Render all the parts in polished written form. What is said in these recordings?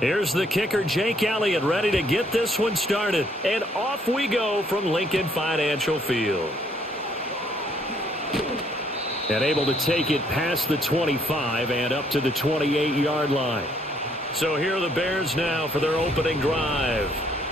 Here's the kicker, Jake Elliott, ready to get this one started. And off we go from Lincoln Financial Field. And able to take it past the 25 and up to the 28-yard line. So here are the Bears now for their opening drive.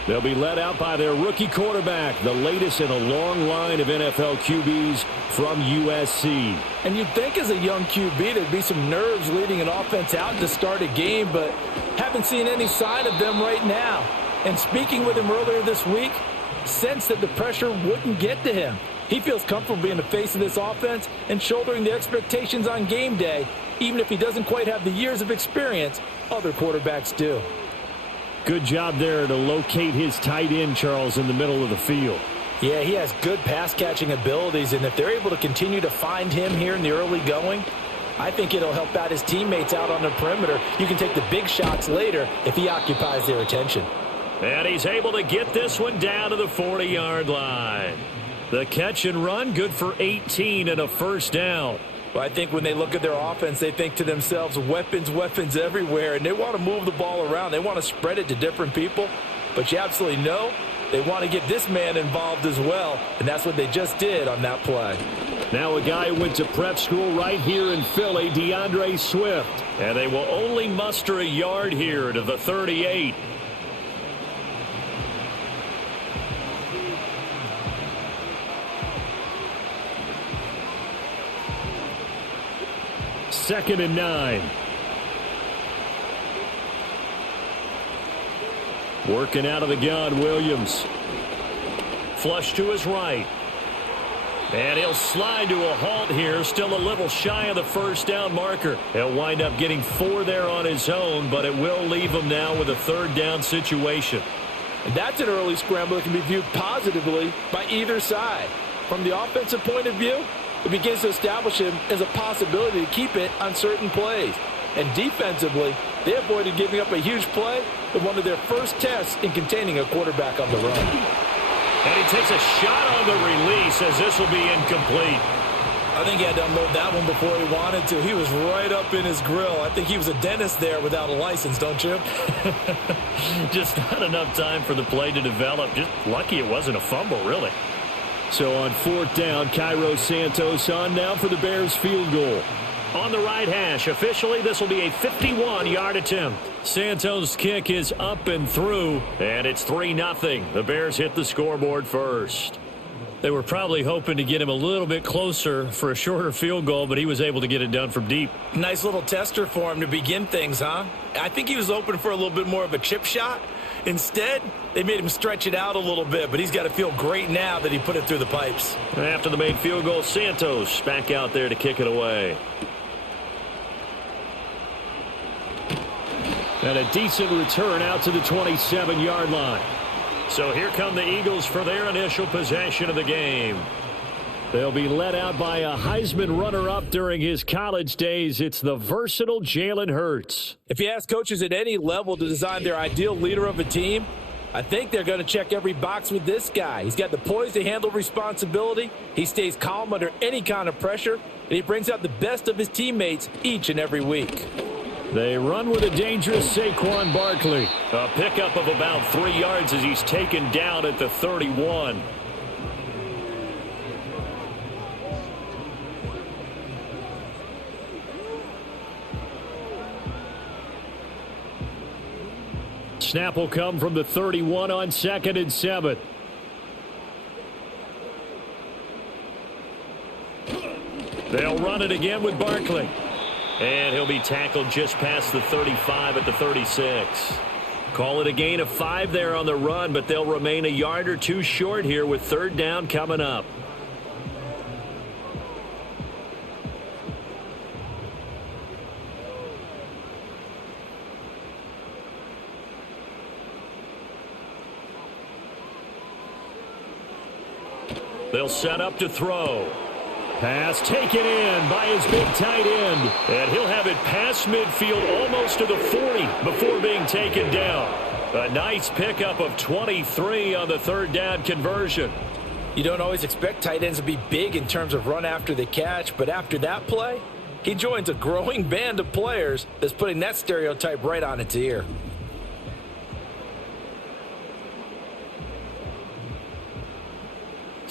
They'll be led out by their rookie quarterback, the latest in a long line of NFL QBs from USC. And you'd think as a young QB there'd be some nerves leading an offense out to start a game, but haven't seen any sign of them right now. And speaking with him earlier this week, sensed that the pressure wouldn't get to him. He feels comfortable being the face of this offense and shouldering the expectations on game day, even if he doesn't quite have the years of experience other quarterbacks do. Good job there to locate his tight end, Charles, in the middle of the field. Yeah, he has good pass-catching abilities, and if they're able to continue to find him here in the early going, I think it'll help out his teammates out on the perimeter. You can take the big shots later if he occupies their attention. And he's able to get this one down to the 40-yard line. The catch and run, good for 18 and a first down. Well, I think when they look at their offense, they think to themselves, weapons, weapons everywhere, and they want to move the ball around. They want to spread it to different people, but you absolutely know they want to get this man involved as well, and that's what they just did on that play. Now a guy who went to prep school right here in Philly, DeAndre Swift, and they will only muster a yard here to the 38. Second and 9. Working out of the gun, Williams. Flush to his right. And he'll slide to a halt here, still a little shy of the first down marker. He'll wind up getting 4 there on his own, but it will leave him now with a third down situation. And that's an early scramble that can be viewed positively by either side. From the offensive point of view, it begins to establish him as a possibility to keep it on certain plays. And defensively, they avoided giving up a huge play in one of their first tests in containing a quarterback on the run. And he takes a shot on the release as this will be incomplete. I think he had to unload that one before he wanted to. He was right up in his grill. I think he was a dentist there without a license, don't you? Just not enough time for the play to develop. Just lucky it wasn't a fumble, really. So on fourth down, Cairo Santos on now for the Bears field goal. On the right hash, officially this will be a 51-yard attempt. Santos' kick is up and through, and it's 3-0. The Bears hit the scoreboard first. They were probably hoping to get him a little bit closer for a shorter field goal, but he was able to get it done from deep. Nice little tester for him to begin things, huh? I think he was open for a little bit more of a chip shot. Instead, they made him stretch it out a little bit, but he's got to feel great now that he put it through the pipes. After the made field goal, Santos back out there to kick it away. And a decent return out to the 27-yard line. So here come the Eagles for their initial possession of the game. They'll be led out by a Heisman runner-up during his college days. It's the versatile Jalen Hurts. If you ask coaches at any level to design their ideal leader of a team, I think they're going to check every box with this guy. He's got the poise to handle responsibility. He stays calm under any kind of pressure, and he brings out the best of his teammates each and every week. They run with a dangerous Saquon Barkley. A pickup of about 3 yards as he's taken down at the 31. Snap will come from the 31 on 2nd and 7. They'll run it again with Barkley. And he'll be tackled just past the 35 at the 36. Call it a gain of 5 there on the run, but they'll remain a yard or two short here with third down coming up. They'll set up to throw. Pass taken in by his big tight end. And he'll have it past midfield almost to the 40 before being taken down. A nice pickup of 23 on the third down conversion. You don't always expect tight ends to be big in terms of run after the catch, but after that play, he joins a growing band of players that's putting that stereotype right on its ear.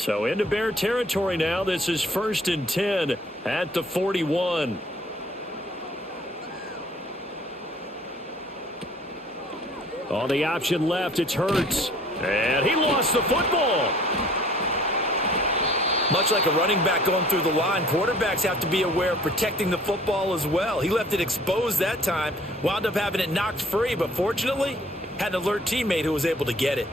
So into Bear territory now. This is 1st and 10 at the 41. On the option left, it's Hurts. And he lost the football. Much like a running back going through the line, quarterbacks have to be aware of protecting the football as well. He left it exposed that time, wound up having it knocked free, but fortunately, had an alert teammate who was able to get it.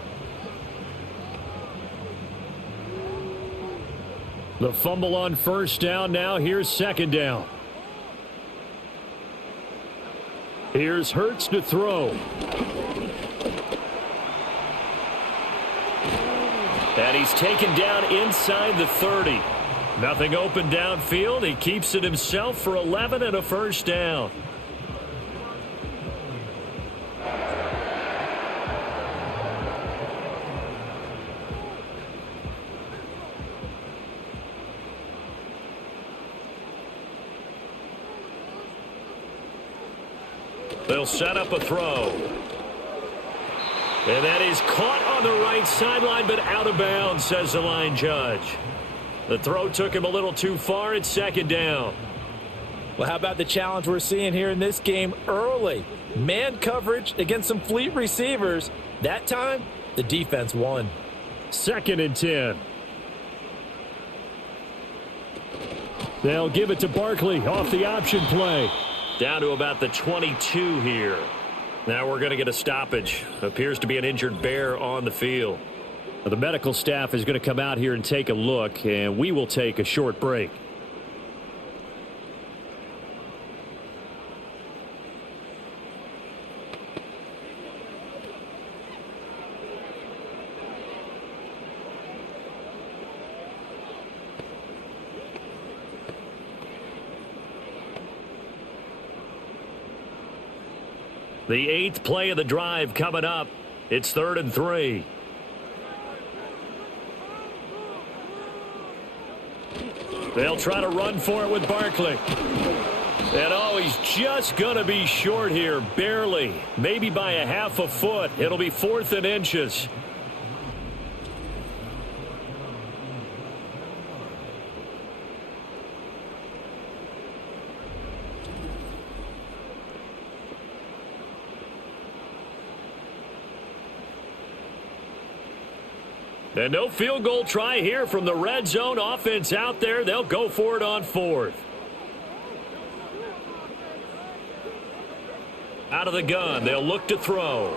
The fumble on 1st down now. Here's 2nd down. Here's Hurts to throw. And he's taken down inside the 30. Nothing open downfield. He keeps it himself for 11 and a 1st down. They'll set up a throw. And that is caught on the right sideline, but out of bounds, says the line judge. The throw took him a little too far. It's 2nd down. Well, how about the challenge we're seeing here in this game early? Man coverage against some fleet receivers. That time, the defense won. 2nd and 10. They'll give it to Barkley off the option play. Down to about the 22 here. Now we're going to get a stoppage. Appears to be an injured Bear on the field. The medical staff is going to come out here and take a look, and we will take a short break. The 8th play of the drive coming up. It's 3rd and 3. They'll try to run for it with Barkley. And oh, he's just going to be short here, barely. Maybe by a half a foot. It'll be 4th and inches. And no field goal try here from the red zone offense out there. They'll go for it on 4th. Out of the gun, they'll look to throw.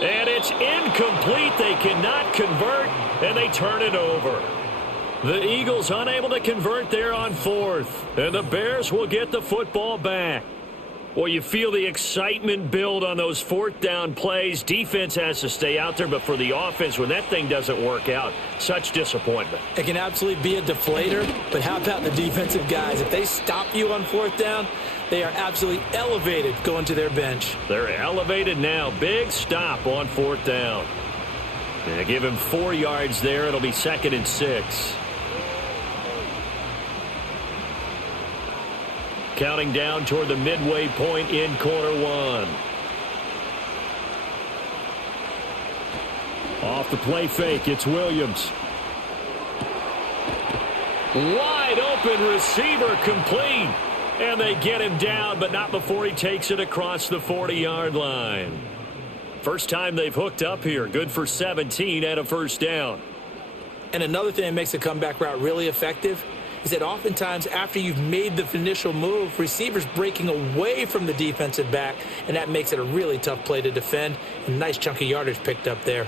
And it's incomplete. They cannot convert, and they turn it over. The Eagles unable to convert there on 4th. And the Bears will get the football back. Well, you feel the excitement build on those 4th down plays. Defense has to stay out there, but for the offense, when that thing doesn't work out, such disappointment. It can absolutely be a deflator, but how about the defensive guys? If they stop you on 4th down, they are absolutely elevated going to their bench. They're elevated now. Big stop on 4th down. They give him 4 yards there. It'll be 2nd and 6. Counting down toward the midway point in quarter 1. Off the play fake, it's Williams. Wide open receiver complete. And they get him down, but not before he takes it across the 40-yard line. First time they've hooked up here. Good for 17 and a 1st down. And another thing that makes a comeback route really effective is that oftentimes after you've made the initial move, receivers breaking away from the defensive back, and that makes it a really tough play to defend. A nice chunk of yardage picked up there.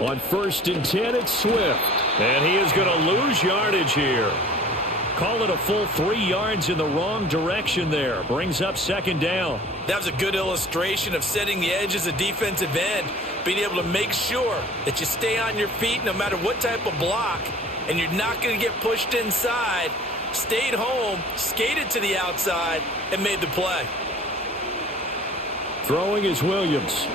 On 1st and 10, it's Swift. And he is going to lose yardage here. Call it a full 3 yards in the wrong direction there. Brings up 2nd down. That was a good illustration of setting the edge as a defensive end. Being able to make sure that you stay on your feet no matter what type of block. And you're not going to get pushed inside. Stayed home, skated to the outside, and made the play. Throwing is Williams.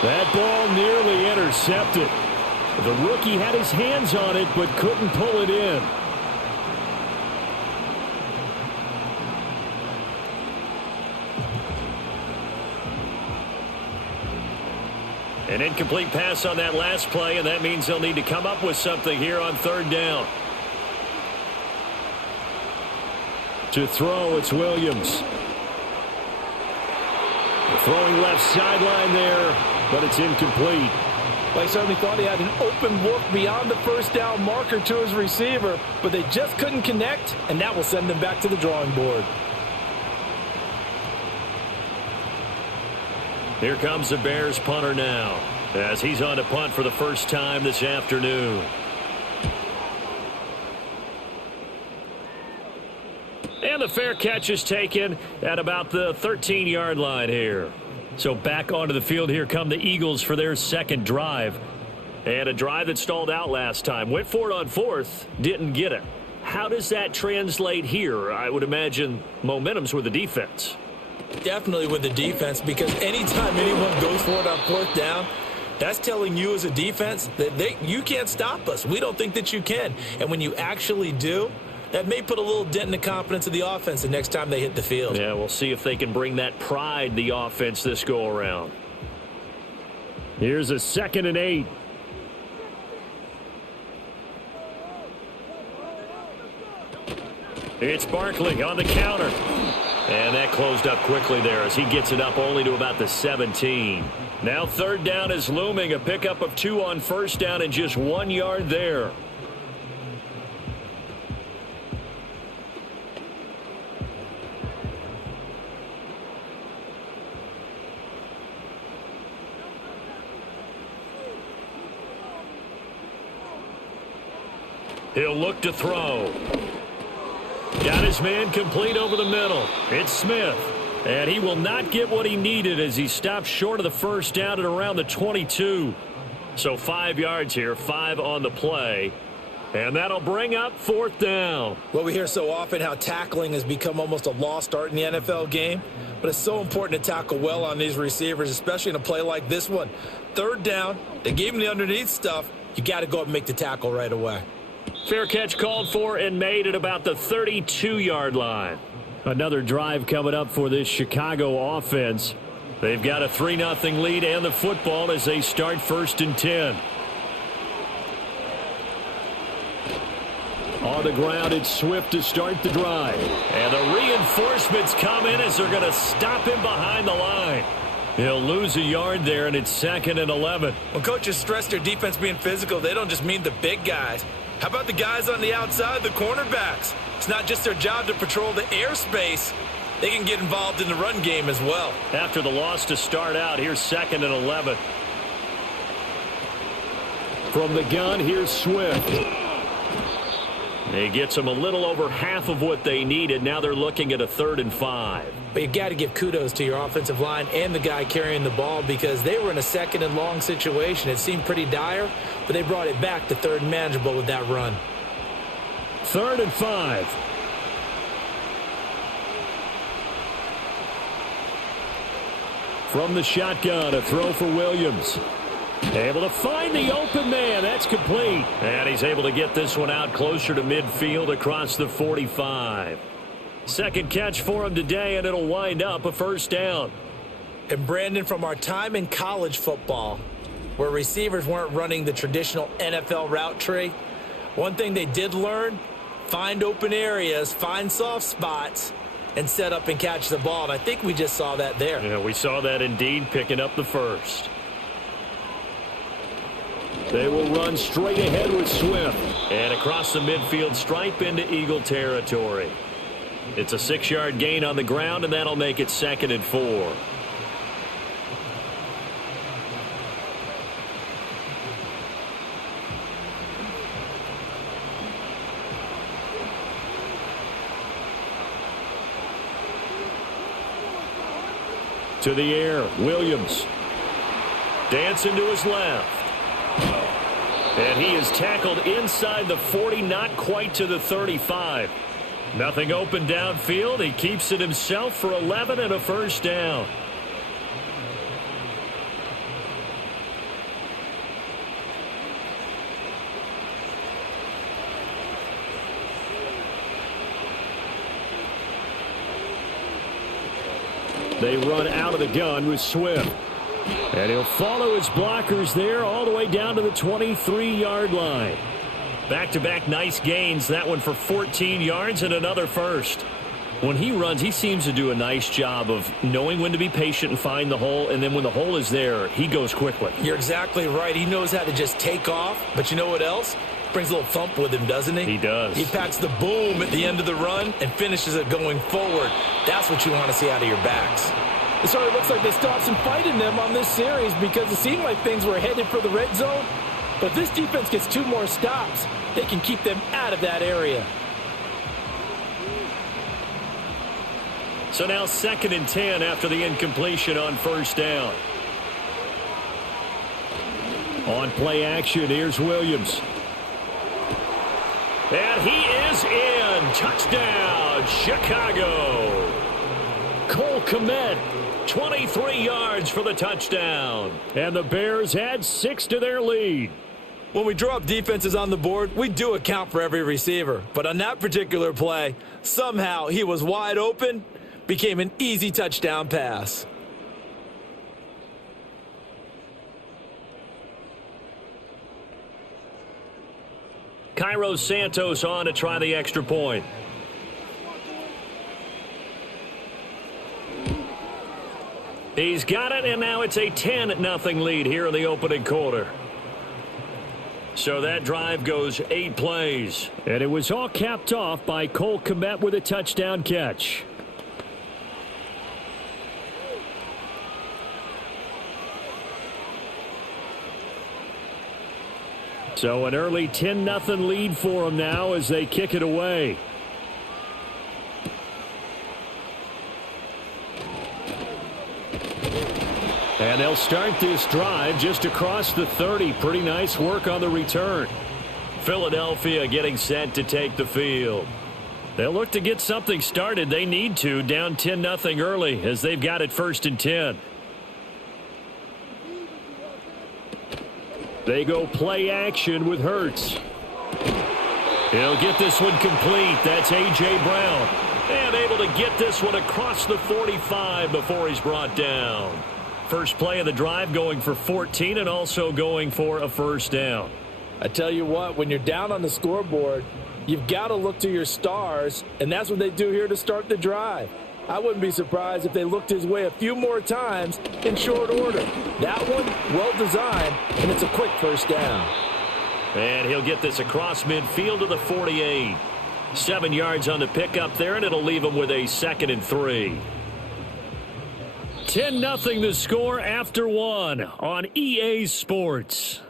That ball nearly intercepted. The rookie had his hands on it but couldn't pull it in. An incomplete pass on that last play, and that means they'll need to come up with something here on third down. To throw, it's Williams. Throwing left sideline there, but it's incomplete. Well, he certainly thought he had an open look beyond the first down marker to his receiver, but they just couldn't connect, and that will send them back to the drawing board. Here comes the Bears punter now, as he's on to punt for the first time this afternoon. And the fair catch is taken at about the 13-yard line here. So back onto the field here come the Eagles for their second drive. And a drive that stalled out last time. Went for it on fourth, didn't get it. How does that translate here? I would imagine momentum's with the defense. Definitely with the defense, because anytime anyone goes for it on fourth down, that's telling you as a defense that you can't stop us. We don't think that you can. And when you actually do, that may put a little dent in the confidence of the offense the next time they hit the field. Yeah, we'll see if they can bring that pride, the offense, this go-around. Here's a 2nd and 8. It's Barkley on the counter. And that closed up quickly there as he gets it up only to about the 17. Now third down is looming. A pickup of 2 on first down and just 1 yard there. He'll look to throw. Got his man complete over the middle. It's Smith. And he will not get what he needed as he stopped short of the first down at around the 22. So 5 yards here, 5 on the play. And that'll bring up fourth down. Well, we hear so often how tackling has become almost a lost art in the NFL game. But it's so important to tackle well on these receivers, especially in a play like this one. Third down, they gave him the underneath stuff. You got to go up and make the tackle right away. Fair catch called for and made at about the 32-yard line. Another drive coming up for this Chicago offense. They've got a 3-0 lead and the football as they start 1st and 10. On the ground, it's Swift to start the drive. And the reinforcements come in as they're going to stop him behind the line. He'll lose a yard there, and it's 2nd and 11. When coaches stress their defense being physical, they don't just mean the big guys. How about the guys on the outside, the cornerbacks? It's not just their job to patrol the airspace. They can get involved in the run game as well. After the loss to start out, here's 2nd and 11. From the gun, here's Swift. He gets them a little over half of what they needed. Now they're looking at a 3rd and 5. But you got to give kudos to your offensive line and the guy carrying the ball because they were in a 2nd and long situation. It seemed pretty dire, but they brought it back to 3rd and manageable with that run. 3rd and 5. From the shotgun, a throw for Williams. Able to find the open man. That's complete. And he's able to get this one out closer to midfield across the 45. Second catch for him today, and it'll wind up a first down. And Brandon, from our time in college football, where receivers weren't running the traditional NFL route tree, one thing they did learn, find open areas, find soft spots, and set up and catch the ball. And I think we just saw that there. Yeah, we saw that indeed, picking up the first. They will run straight ahead with Swift. And across the midfield stripe into Eagle territory. It's a 6-yard gain on the ground, and that'll make it 2nd and 4. To the air, Williams. Dancing to his left. And he is tackled inside the 40, not quite to the 35. Nothing open downfield. He keeps it himself for 11 and a first down. They run out of the gun with Swift. And he'll follow his blockers there all the way down to the 23-yard line. Back-to-back nice gains. That one for 14 yards and another first. When he runs, he seems to do a nice job of knowing when to be patient and find the hole, and then when the hole is there, he goes quickly. You're exactly right. He knows how to just take off, but you know what else? Brings a little thump with him, doesn't he? He does. He packs the boom at the end of the run and finishes it going forward. That's what you want to see out of your backs. It sort of looks like they stopped some fight in them on this series because it seemed like things were headed for the red zone. But if this defense gets 2 more stops, they can keep them out of that area. So now 2nd and 10 after the incompletion on first down. On play action, here's Williams. And he is in. Touchdown, Chicago. Cole Kmet, 23 yards for the touchdown. And the Bears had 6 to their lead. When we draw up defenses on the board, we do account for every receiver. But on that particular play, somehow he was wide open, became an easy touchdown pass. Cairo Santos on to try the extra point. He's got it, and now it's a 10-0 lead here in the opening quarter. So that drive goes 8 plays. And it was all capped off by Cole Kmet with a touchdown catch. So an early 10-0 lead for them now as they kick it away. And they'll start this drive just across the 30. Pretty nice work on the return. Philadelphia getting set to take the field. They'll look to get something started. They need to, down 10-0 early as they've got it 1st and 10. They go play action with Hurts. He'll get this one complete. That's A.J. Brown. And able to get this one across the 45 before he's brought down. First play of the drive going for 14 and also going for a first down. I tell you what, when you're down on the scoreboard, you've got to look to your stars, and that's what they do here to start the drive. I wouldn't be surprised if they looked his way a few more times in short order. That one, well designed, and it's a quick first down. And he'll get this across midfield to the 48. 7 yards on the pickup there, and it'll leave him with a 2nd and 3. 10-0 the score after 1 on EA Sports.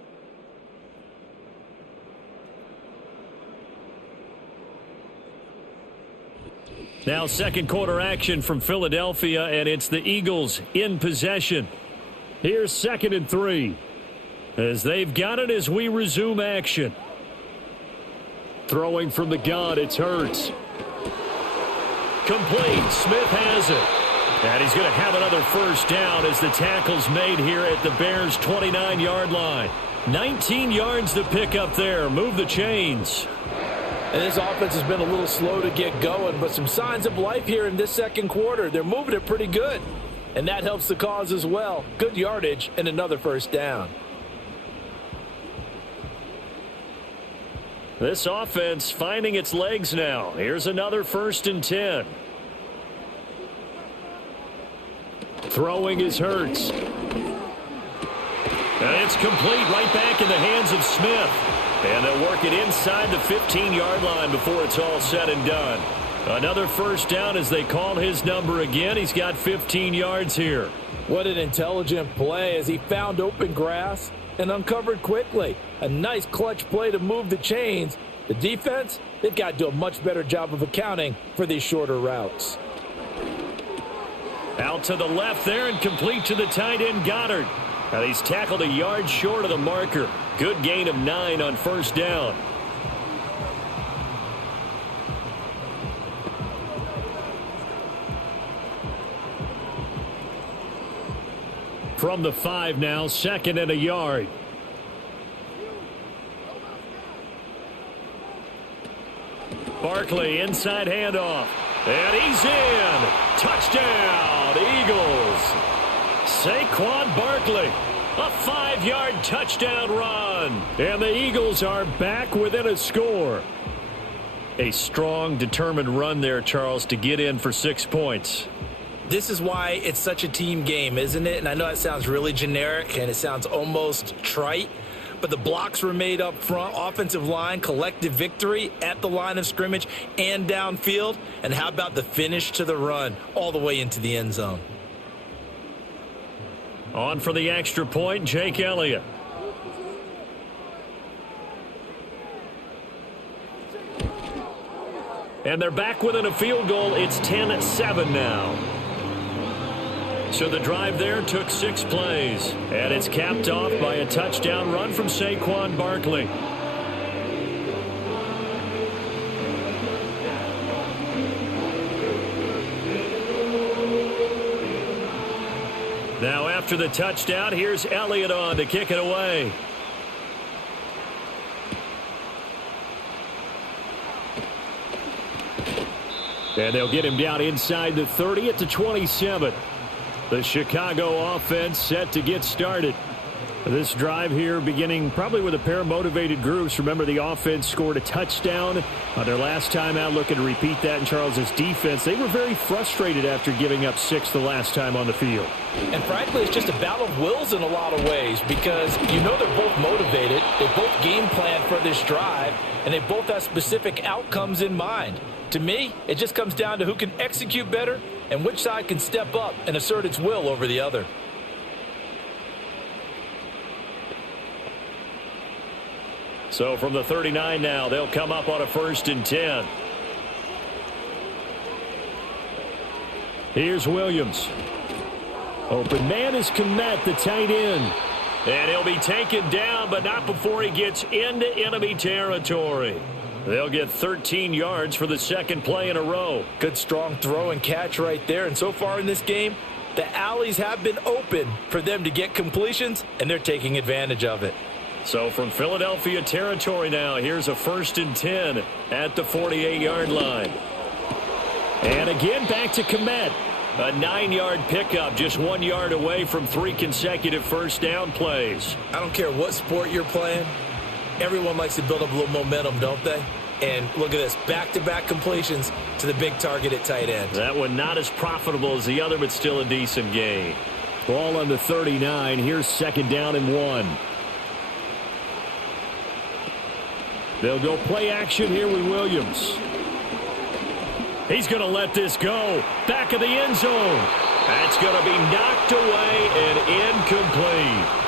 Now second quarter action from Philadelphia, and it's the Eagles in possession. Here's 2nd and 3. As they've got it as we resume action. Throwing from the gun, it's Hurts. Complete. Smith has it. And he's going to have another first down as the tackle's made here at the Bears' 29-yard line. 19 yards to pick up there. Move the chains. And this offense has been a little slow to get going, but some signs of life here in this second quarter. They're moving it pretty good, and that helps the cause as well. Good yardage and another first down. This offense finding its legs now. Here's another 1st and 10. Throwing is Hurts. And it's complete right back in the hands of Smith. And they'll work it inside the 15-yard line before it's all said and done. Another first down as they call his number again. He's got 15 yards here. What an intelligent play as he found open grass and uncovered quickly. A nice clutch play to move the chains. The defense, they've got to do a much better job of accounting for these shorter routes. Out to the left there and complete to the tight end Goddard. And he's tackled a yard short of the marker. Good gain of 9 on first down. From the 5 now, 2nd and a yard. Barkley inside handoff. And he's in. Touchdown, Eagles. Saquon Barkley. A 5-yard touchdown run. And the Eagles are back within a score. A strong, determined run there, Charles, to get in for 6 points. This is why it's such a team game, isn't it? And I know it sounds really generic and it sounds almost trite, but the blocks were made up front, offensive line, collective victory at the line of scrimmage and downfield. And how about the finish to the run all the way into the end zone? On for the extra point, Jake Elliott. And they're back within a field goal. It's 10-7 now. So the drive there took 6 plays. And it's capped off by a touchdown run from Saquon Barkley. Now after the touchdown, here's Elliott on to kick it away. And they'll get him down inside the 30 at the 27. The Chicago offense set to get started. This drive here beginning probably with a pair of motivated groups. Remember, the offense scored a touchdown on their last time out, looking to repeat that in Charles's defense. They were very frustrated after giving up 6 the last time on the field. And frankly, it's just a battle of wills in a lot of ways because you know they're both motivated. They both game plan for this drive, and they both have specific outcomes in mind. To me, it just comes down to who can execute better and which side can step up and assert its will over the other. So from the 39 now, they'll come up on a 1st and 10. Here's Williams. Open man is Kmet, the tight end. And he'll be taken down, but not before he gets into enemy territory. They'll get 13 yards for the 2nd play in a row. Good strong throw and catch right there. And so far in this game, the alleys have been open for them to get completions, and they're taking advantage of it. So from Philadelphia territory now, here's a 1st and 10 at the 48-yard line. And again, back to Kmet. A 9-yard pickup, just 1 yard away from 3 consecutive first down plays. I don't care what sport you're playing. Everyone likes to build up a little momentum, don't they? And look at this, back-to-back completions to the big target at tight end. That one not as profitable as the other, but still a decent gain. Ball on the 39. Here's 2nd down and 1. They'll go play action here with Williams. He's going to let this go. Back of the end zone. That's going to be knocked away and incomplete.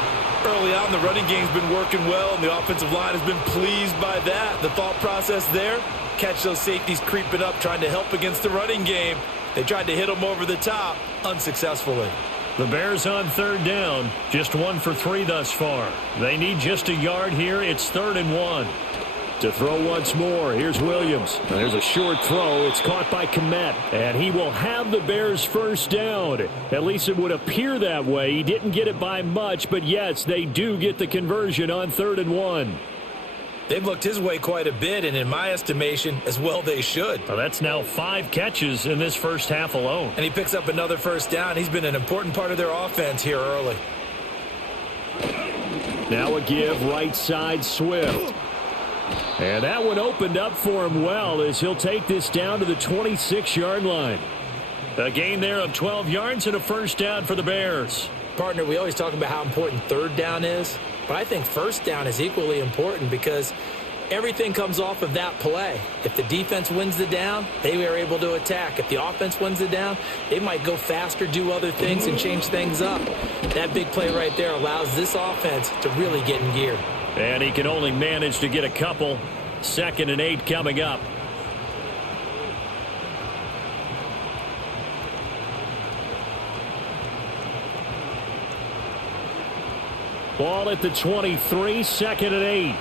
Early on, the running game's been working well, and the offensive line has been pleased by that. The thought process there, catch those safeties creeping up, trying to help against the running game. They tried to hit them over the top, unsuccessfully. The Bears on 3rd down, just 1 for 3 thus far. They need just a yard here. It's 3rd and 1. To throw once more, here's Williams. And there's a short throw. It's caught by Kmet. And he will have the Bears' 1st down. At least it would appear that way. He didn't get it by much, but yes, they do get the conversion on 3rd and 1. They've looked his way quite a bit, and in my estimation, as well they should. Well, that's now 5 catches in this first half alone. And he picks up another 1st down. He's been an important part of their offense here early. Now a give, right side, Swift. And that one opened up for him well as he'll take this down to the 26-yard line. A gain there of 12 yards and a 1st down for the Bears. Partner, we always talk about how important 3rd down is, but I think 1st down is equally important because everything comes off of that play. If the defense wins the down, they are able to attack. If the offense wins the down, they might go faster, do other things, and change things up. That big play right there allows this offense to really get in gear. And he can only manage to get a couple. 2nd and 8 coming up. Ball at the 23, 2nd and 8.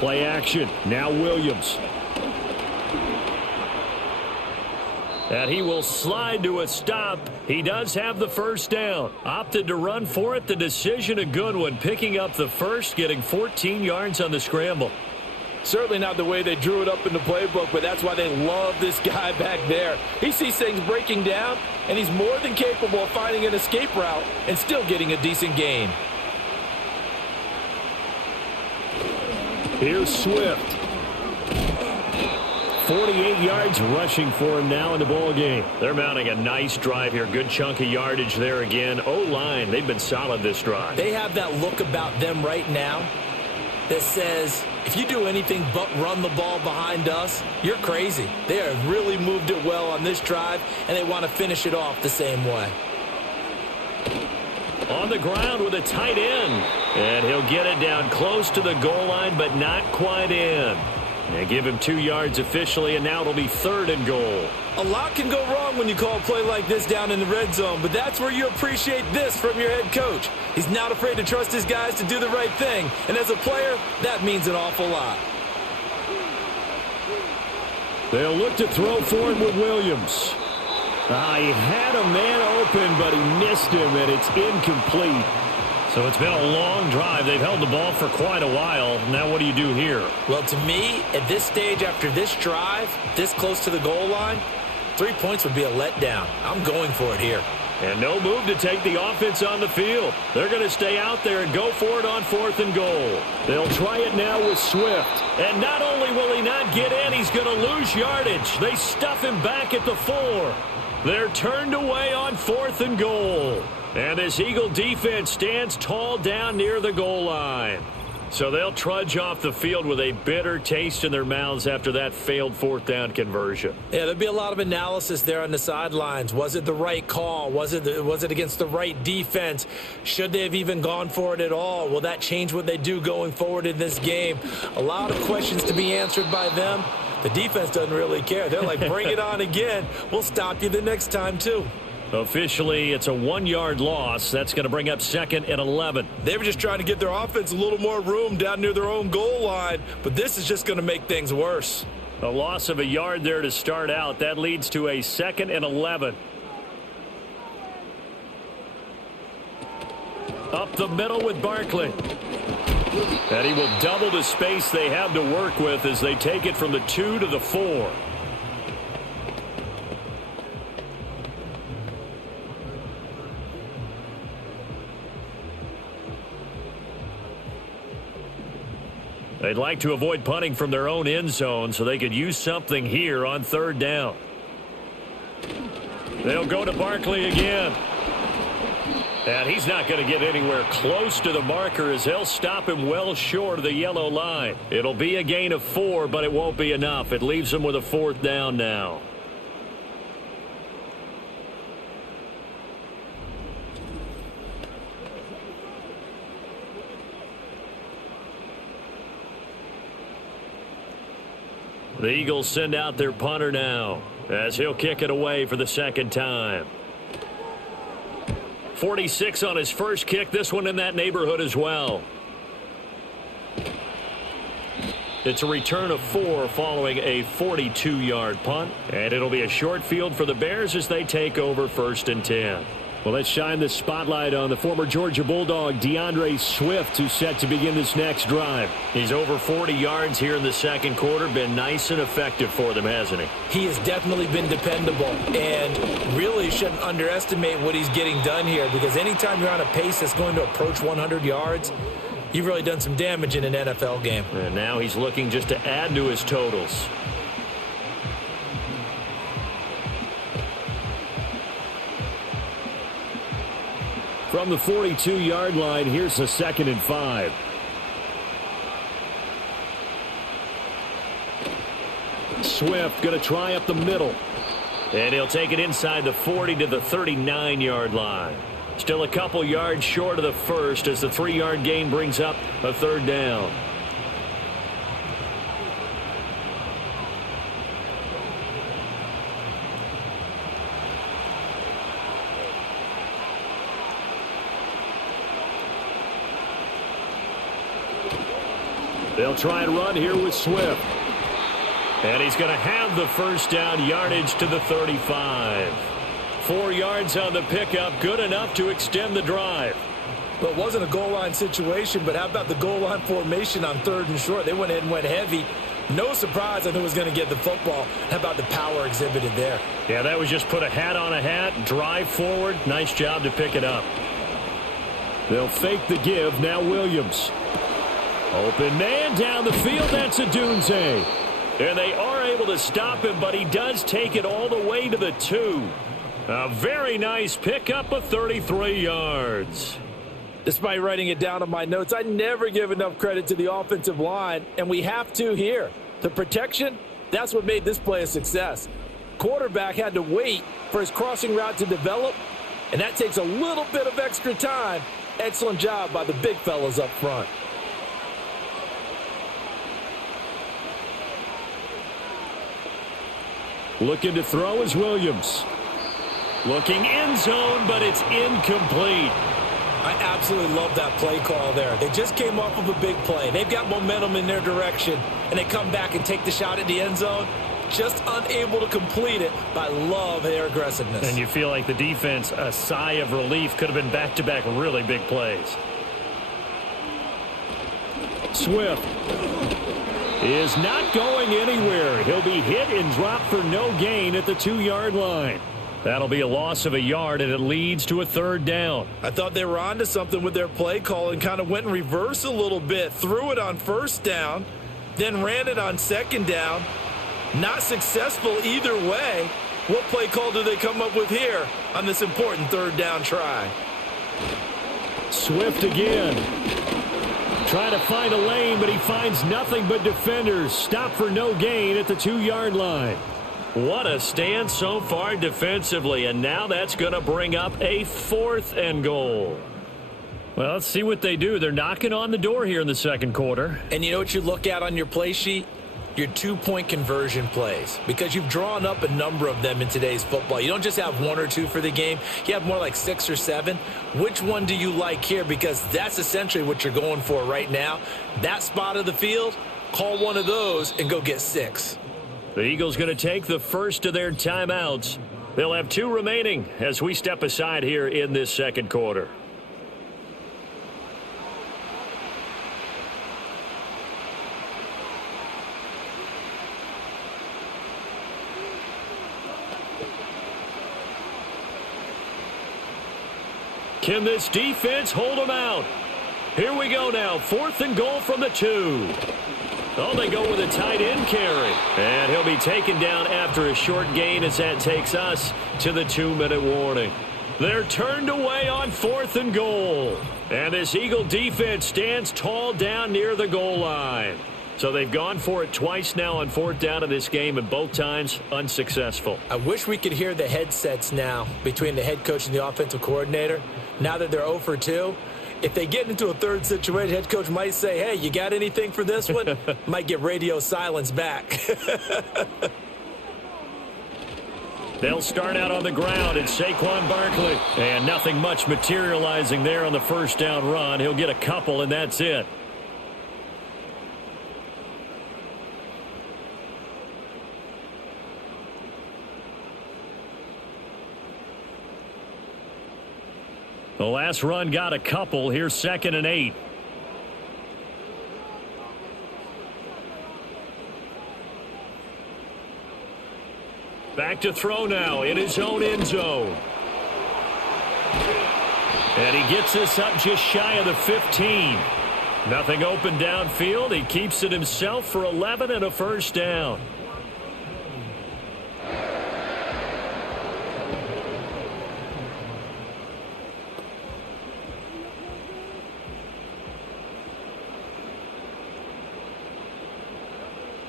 Play action. Now Williams. And he will slide to a stop. He does have the 1st down. Opted to run for it. The decision a good one. Picking up the 1st, getting 14 yards on the scramble. Certainly not the way they drew it up in the playbook, but that's why they love this guy back there. He sees things breaking down, and he's more than capable of finding an escape route and still getting a decent gain. Here's Swift. 48 yards rushing for him now in the ball game. They're mounting a nice drive here. Good chunk of yardage there again. O-line, they've been solid this drive. They have that look about them right now that says, if you do anything but run the ball behind us, you're crazy. They have really moved it well on this drive, and they want to finish it off the same way. On the ground with a tight end. And he'll get it down close to the goal line, but not quite in. They give him 2 yards officially, and now it'll be 3rd and goal. A lot can go wrong when you call a play like this down in the red zone, but that's where you appreciate this from your head coach. He's not afraid to trust his guys to do the right thing, and as a player, that means an awful lot. They'll look to throw for him with Williams. He had a man open, but he missed him, and it's incomplete. So it's been a long drive. They've held the ball for quite a while. Now what do you do here? Well, to me, at this stage after this drive, this close to the goal line, 3 points would be a letdown. I'm going for it here. And no move to take the offense on the field. They're going to stay out there and go for it on 4th and goal. They'll try it now with Swift. And not only will he not get in, he's going to lose yardage. They stuff him back at the 4. They're turned away on 4th and goal. And this Eagle defense stands tall down near the goal line. So they'll trudge off the field with a bitter taste in their mouths after that failed 4th down conversion. Yeah, there'll be a lot of analysis there on the sidelines. Was it the right call? Was it against the right defense? Should they have even gone for it at all? Will that change what they do going forward in this game? A lot of questions to be answered by them. The defense doesn't really care. They're like, bring it on again. We'll stop you the next time, too. Officially, it's a 1-yard loss. That's going to bring up 2nd and 11. They were just trying to get their offense a little more room down near their own goal line, but this is just going to make things worse. A loss of a yard there to start out. That leads to a 2nd and 11. Up the middle with Barkley. And he will double the space they have to work with as they take it from the 2 to the 4. They'd like to avoid punting from their own end zone so they could use something here on 3rd down. They'll go to Barkley again. And he's not going to get anywhere close to the marker as they'll stop him well short of the yellow line. It'll be a gain of 4, but it won't be enough. It leaves them with a 4th down now. The Eagles send out their punter now as he'll kick it away for the 2nd time. 46 on his first kick. This one in that neighborhood as well. It's a return of 4 following a 42-yard punt. And it'll be a short field for the Bears as they take over 1st and 10. Well, let's shine the spotlight on the former Georgia Bulldog, DeAndre Swift, who's set to begin this next drive. He's over 40 yards here in the 2nd quarter. Been nice and effective for them, hasn't he? He has definitely been dependable, and really shouldn't underestimate what he's getting done here, because anytime you're on a pace that's going to approach 100 yards, you've really done some damage in an NFL game. And now he's looking just to add to his totals. From the 42-yard line, here's a 2nd and 5. Swift going to try up the middle. And he'll take it inside the 40 to the 39-yard line. Still a couple yards short of the first as the 3-yard gain brings up a 3rd down. They'll try and run here with Swift. And he's going to have the 1st down, yardage to the 35. 4 yards on the pickup, good enough to extend the drive. Well, it wasn't a goal line situation, but how about the goal line formation on 3rd and short? They went ahead and went heavy. No surprise on who was going to get the football. How about the power exhibited there? Yeah, that was just put a hat on a hat, drive forward. Nice job to pick it up. They'll fake the give. Now Williams. Open man down the field. That's Adunze. And they are able to stop him, but he does take it all the way to the 2. A very nice pickup of 33 yards. Despite writing it down on my notes, I never give enough credit to the offensive line, and we have to here. The protection, that's what made this play a success. Quarterback had to wait for his crossing route to develop, and that takes a little bit of extra time. Excellent job by the big fellas up front. Looking to throw is Williams. Looking end zone, but it's incomplete. I absolutely love that play call there. They just came off of a big play. They've got momentum in their direction, and they come back and take the shot at the end zone. Just unable to complete it, but I love their aggressiveness. And you feel like the defense, a sigh of relief, could have been back-to-back really big plays. Swift is not going anywhere. He'll be hit and dropped for no gain at the 2-yard line. That'll be a loss of a yard, and it leads to a 3rd down. I thought they were onto something with their play call and kind of went in reverse a little bit. Threw it on 1st down, then ran it on 2nd down. Not successful either way. What play call do they come up with here on this important 3rd down try? Swift again. Trying to find a lane, but he finds nothing but defenders. Stop for no gain at the 2-yard line. What a stand so far defensively, and now that's going to bring up a 4th and goal. Well, let's see what they do. They're knocking on the door here in the 2nd quarter. And you know what you look at on your play sheet? Your 2-point conversion plays, because you've drawn up a number of them in today's football. You don't just have 1 or 2 for the game. You have more like 6 or 7. Which one do you like here? Because that's essentially what you're going for right now. That spot of the field, call one of those and go get 6. The Eagles going to take the first of their timeouts. They'll have 2 remaining as we step aside here in this 2nd quarter. Can this defense hold them out? Here we go now. 4th and goal from the 2. Oh, they go with a tight end carry. And he'll be taken down after a short gain as that takes us to the 2-minute warning. They're turned away on 4th and goal. And this Eagle defense stands tall down near the goal line. So they've gone for it twice now on 4th down in this game, and both times unsuccessful. I wish we could hear the headsets now between the head coach and the offensive coordinator. Now that they're 0 for 2. If they get into a 3rd situation, head coach might say, hey, you got anything for this one? Might get radio silence back. They'll start out on the ground. It's Saquon Barkley. And nothing much materializing there on the 1st down run. He'll get a couple, and that's it. The last run got a couple. Here's 2nd and 8. Back to throw now in his own end zone. And he gets this up just shy of the 15. Nothing open downfield. He keeps it himself for 11 and a 1st down.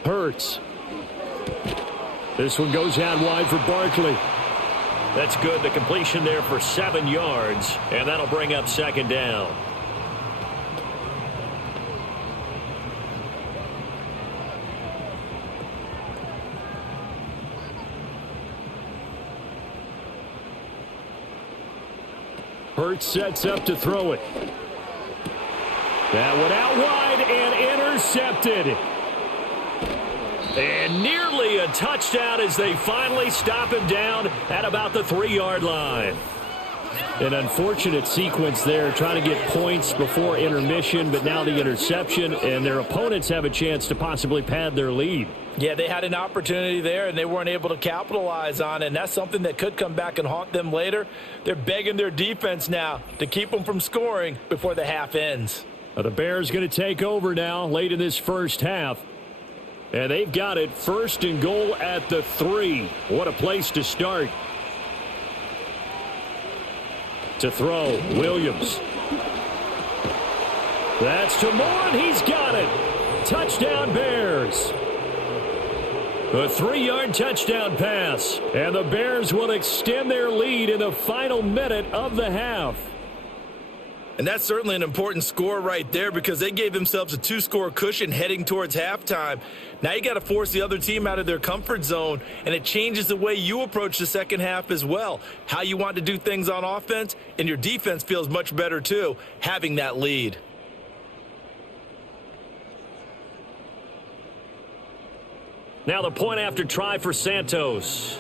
Hurts. This one goes out wide for Barkley. That's good. The completion there for 7 yards, and that'll bring up 2nd down. Hurts sets up to throw it. That one out wide and intercepted. And nearly a touchdown as they finally stop him down at about the 3-yard line. An unfortunate sequence there, trying to get points before intermission, but now the interception, and their opponents have a chance to possibly pad their lead. Yeah, they had an opportunity there, and they weren't able to capitalize on it, and that's something that could come back and haunt them later. They're begging their defense now to keep them from scoring before the half ends. The Bears going to take over now late in this first half. And they've got it 1st and goal at the 3. What a place to start. To throw, Williams. That's to Moore, and he's got it. Touchdown, Bears. A 3-yard touchdown pass. And the Bears will extend their lead in the final minute of the half. And that's certainly an important score right there because they gave themselves a 2-score cushion heading towards halftime. Now you got to force the other team out of their comfort zone, and it changes the way you approach the second half as well. How you want to do things on offense, and your defense feels much better too, having that lead. Now the point after try for Santos.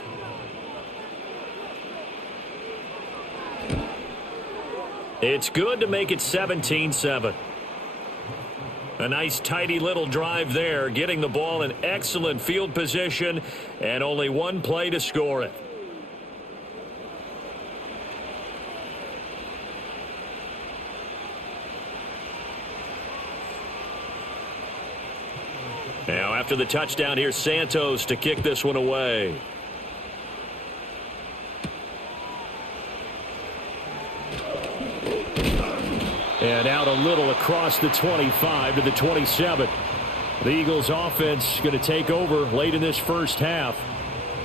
It's good to make it 17-7. A nice tidy little drive there, getting the ball in excellent field position and only one play to score it. Now after the touchdown, here's Santos to kick this one away. And out a little across the 25 to the 27. The Eagles offense going to take over late in this first half.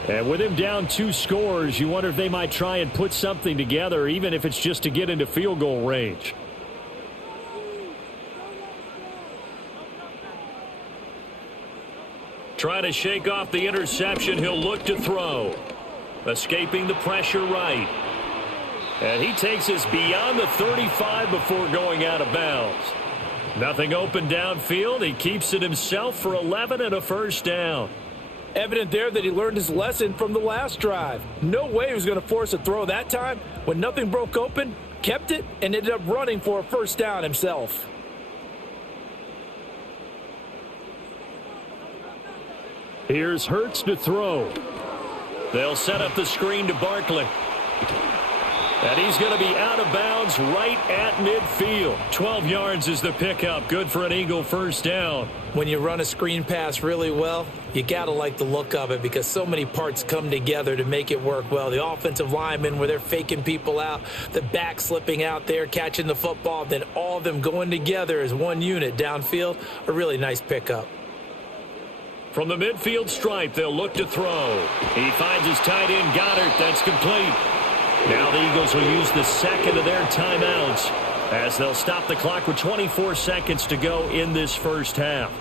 And with him down 2 scores, you wonder if they might try and put something together, even if it's just to get into field goal range. Trying to shake off the interception, he'll look to throw. Escaping the pressure right. And he takes us beyond the 35 before going out of bounds. Nothing open downfield. He keeps it himself for 11 and a first down. Evident there that he learned his lesson from the last drive. No way he was going to force a throw that time. When nothing broke open, kept it, and ended up running for a first down himself. Here's Hurts to throw. They'll set up the screen to Barkley. And he's going to be out of bounds right at midfield. 12 yards is the pickup. Good for an Eagle first down. When you run a screen pass really well, you got to like the look of it because so many parts come together to make it work well. The offensive linemen where they're faking people out, the back slipping out there, catching the football, then all of them going together as one unit downfield. A really nice pickup. From the midfield stripe, they'll look to throw. He finds his tight end, Goddard. That's complete. Now the Eagles will use the second of their timeouts as they'll stop the clock with 24 seconds to go in this first half.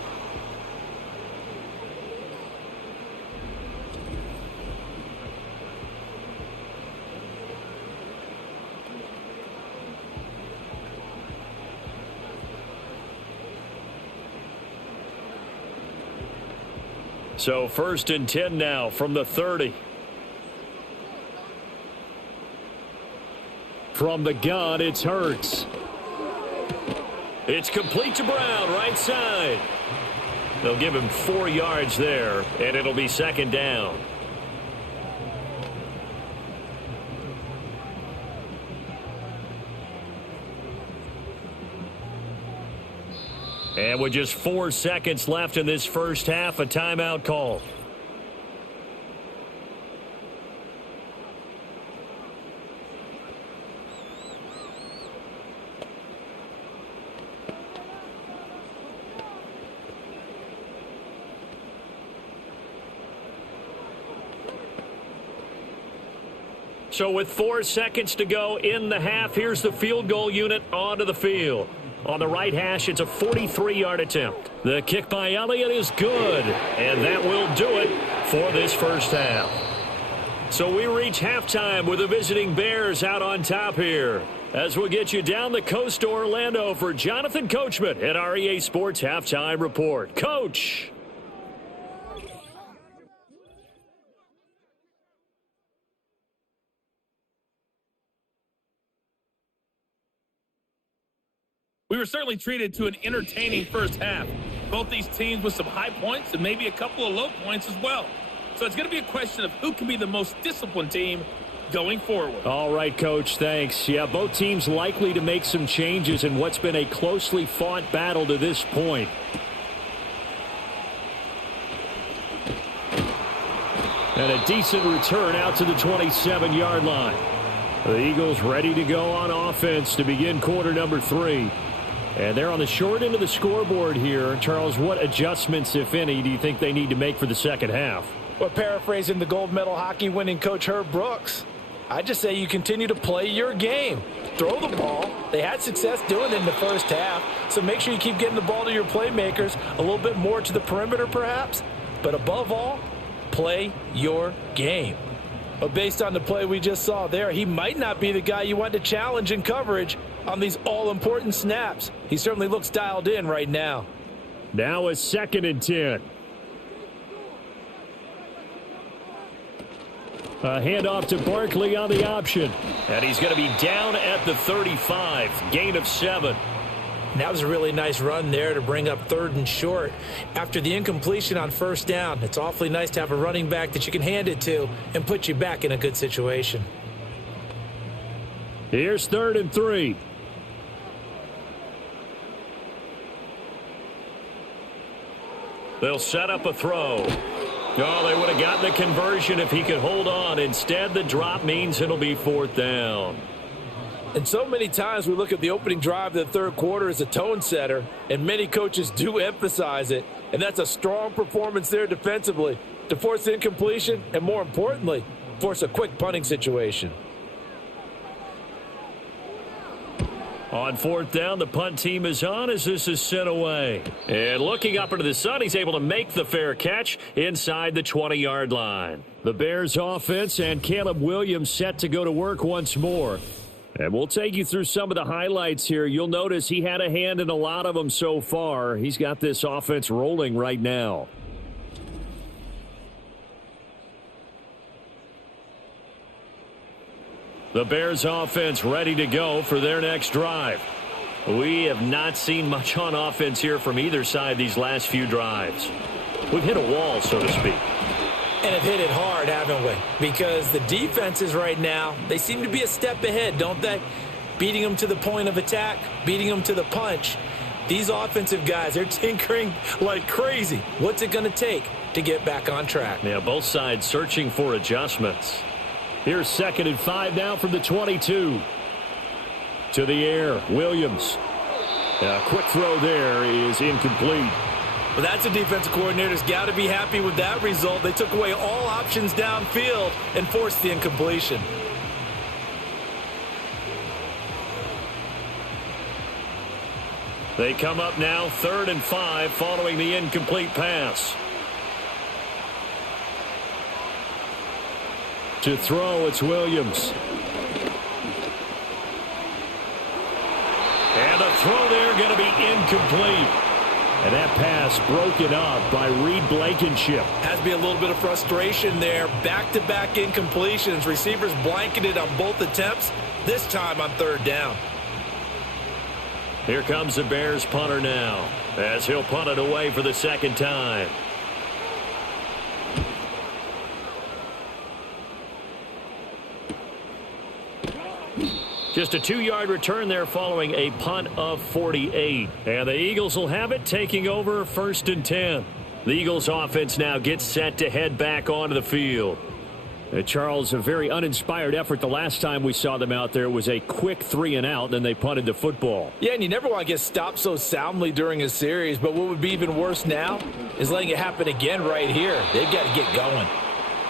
So 1st and 10 now from the 30. From the gun, it's Hurts. It's complete to Brown, right side. They'll give him 4 yards there, and it'll be second down. And with just 4 seconds left in this first half, a timeout call. So with 4 seconds to go in the half, here's the field goal unit onto the field. On the right hash, it's a 43-yard attempt. The kick by Elliott is good, and that will do it for this first half. So we reach halftime with the visiting Bears out on top here. As we'll get you down the coast to Orlando for Jonathan Coachman at our EA Sports Halftime Report. Coach! We were certainly treated to an entertaining first half. Both these teams with some high points and maybe a couple of low points as well. So it's going to be a question of who can be the most disciplined team going forward. All right, Coach, thanks. Yeah, both teams likely to make some changes in what's been a closely fought battle to this point. And a decent return out to the 27-yard line. The Eagles ready to go on offense to begin quarter number 3. And they're on the short end of the scoreboard here. Charles, what adjustments, if any, do you think they need to make for the second half? Well, paraphrasing the gold medal hockey winning coach Herb Brooks, I just say you continue to play your game. Throw the ball. They had success doing it in the first half, so make sure you keep getting the ball to your playmakers, a little bit more to the perimeter perhaps, but above all, play your game. But based on the play we just saw there, he might not be the guy you want to challenge in coverage on these all-important snaps. He certainly looks dialed in right now. Now a 2nd and 10. A handoff to Barkley on the option. And he's going to be down at the 35. Gain of 7. That was a really nice run there to bring up 3rd and short. After the incompletion on 1st down, it's awfully nice to have a running back that you can hand it to and put you back in a good situation. Here's 3rd and 3. They'll set up a throw. Oh, they would have gotten the conversion if he could hold on. Instead, the drop means it'll be 4th down. And so many times we look at the opening drive of the 3rd quarter as a tone setter, and many coaches do emphasize it. And that's a strong performance there defensively to force incompletion and, more importantly, force a quick punting situation. On 4th down, the punt team is on as this is sent away. And looking up into the sun, he's able to make the fair catch inside the 20-yard line. The Bears offense and Caleb Williams set to go to work once more. And we'll take you through some of the highlights here. You'll notice he had a hand in a lot of them so far. He's got this offense rolling right now. The Bears offense ready to go for their next drive. We have not seen much on offense here from either side these last few drives. We've hit a wall, so to speak. And have hit it hard, haven't we? Because the defenses right now, they seem to be a step ahead, don't they? Beating them to the point of attack, beating them to the punch. These offensive guys, they're tinkering like crazy. What's it going to take to get back on track? Yeah, both sides searching for adjustments. Here's 2nd and 5 now from the 22. To the air, Williams. A quick throw there is incomplete. Well, that's a defensive coordinator's got to be happy with that result. They took away all options downfield and forced the incompletion. They come up now 3rd and 5 following the incomplete pass. To throw, it's Williams. And the throw there going to be incomplete. And that pass broken up by Reed Blankenship. Has to be a little bit of frustration there. Back-to-back incompletions. Receivers blanketed on both attempts, this time on 3rd down. Here comes the Bears punter now, as he'll punt it away for the 2nd time. Just a 2-yard return there following a punt of 48. And the Eagles will have it, taking over 1st and 10. The Eagles offense now gets set to head back onto the field. Charles, a very uninspired effort the last time we saw them out there was a quick 3 and out, then they punted the football. Yeah, and you never want to get stopped so soundly during a series, but what would be even worse now is letting it happen again right here. They've got to get going.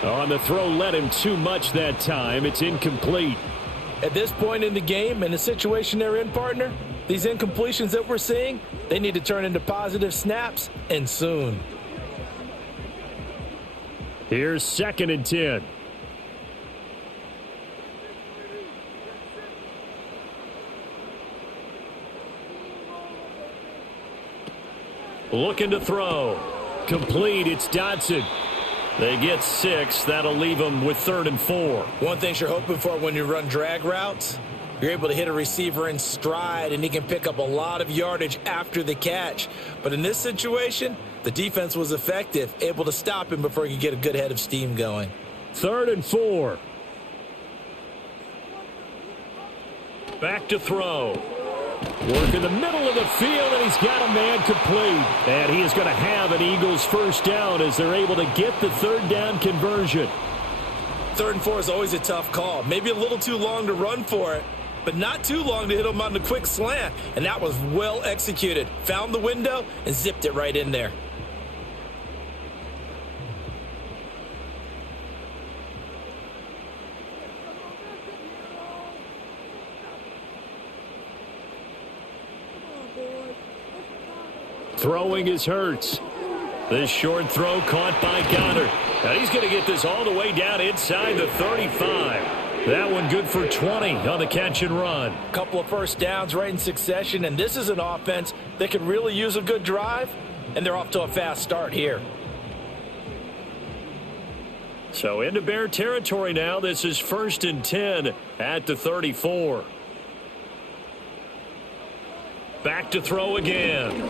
On the throw, led him too much that time. It's incomplete. At this point in the game, in the situation they're in, partner, these incompletions that we're seeing, they need to turn into positive snaps, and soon. Here's 2nd and 10. Looking to throw. Complete, it's Dodson. They get 6. That'll leave them with 3rd and 4. One thing you're hoping for when you run drag routes You're able to hit a receiver in stride, and he can pick up a lot of yardage after the catch. But in this situation, the defense was effective, able to stop him before he could get a good head of steam going. 3rd and 4. Back to throw. Work in the middle of the field, and he's got a man complete. And he is going to have an Eagles first down as they're able to get the 3rd down conversion. 3rd and 4 is always a tough call. Maybe a little too long to run for it, but not too long to hit him on the quick slant. And that was well executed. Found the window and zipped it right in there. Throwing is Hurts. This short throw caught by Goddard. And he's going to get this all the way down inside the 35. That one good for 20 on the catch and run. Couple of first downs right in succession, and this is an offense that could really use a good drive, and they're off to a fast start here. So into Bear territory now. This is 1st and 10 at the 34. Back to throw again.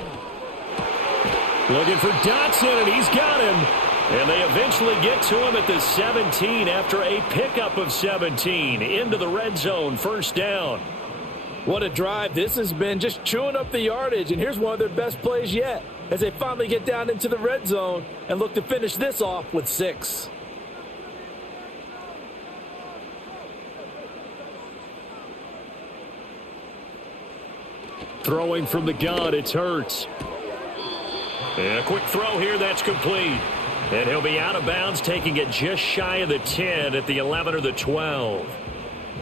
Looking for Dotson, and he's got him. And they eventually get to him at the 17 after a pickup of 17 into the red zone. 1st down. What a drive this has been, just chewing up the yardage. And here's one of their best plays yet as they finally get down into the red zone and look to finish this off with 6. Throwing from the gun, it's Hurts. And a quick throw here, that's complete. And he'll be out of bounds, taking it just shy of the 10 at the 11 or the 12.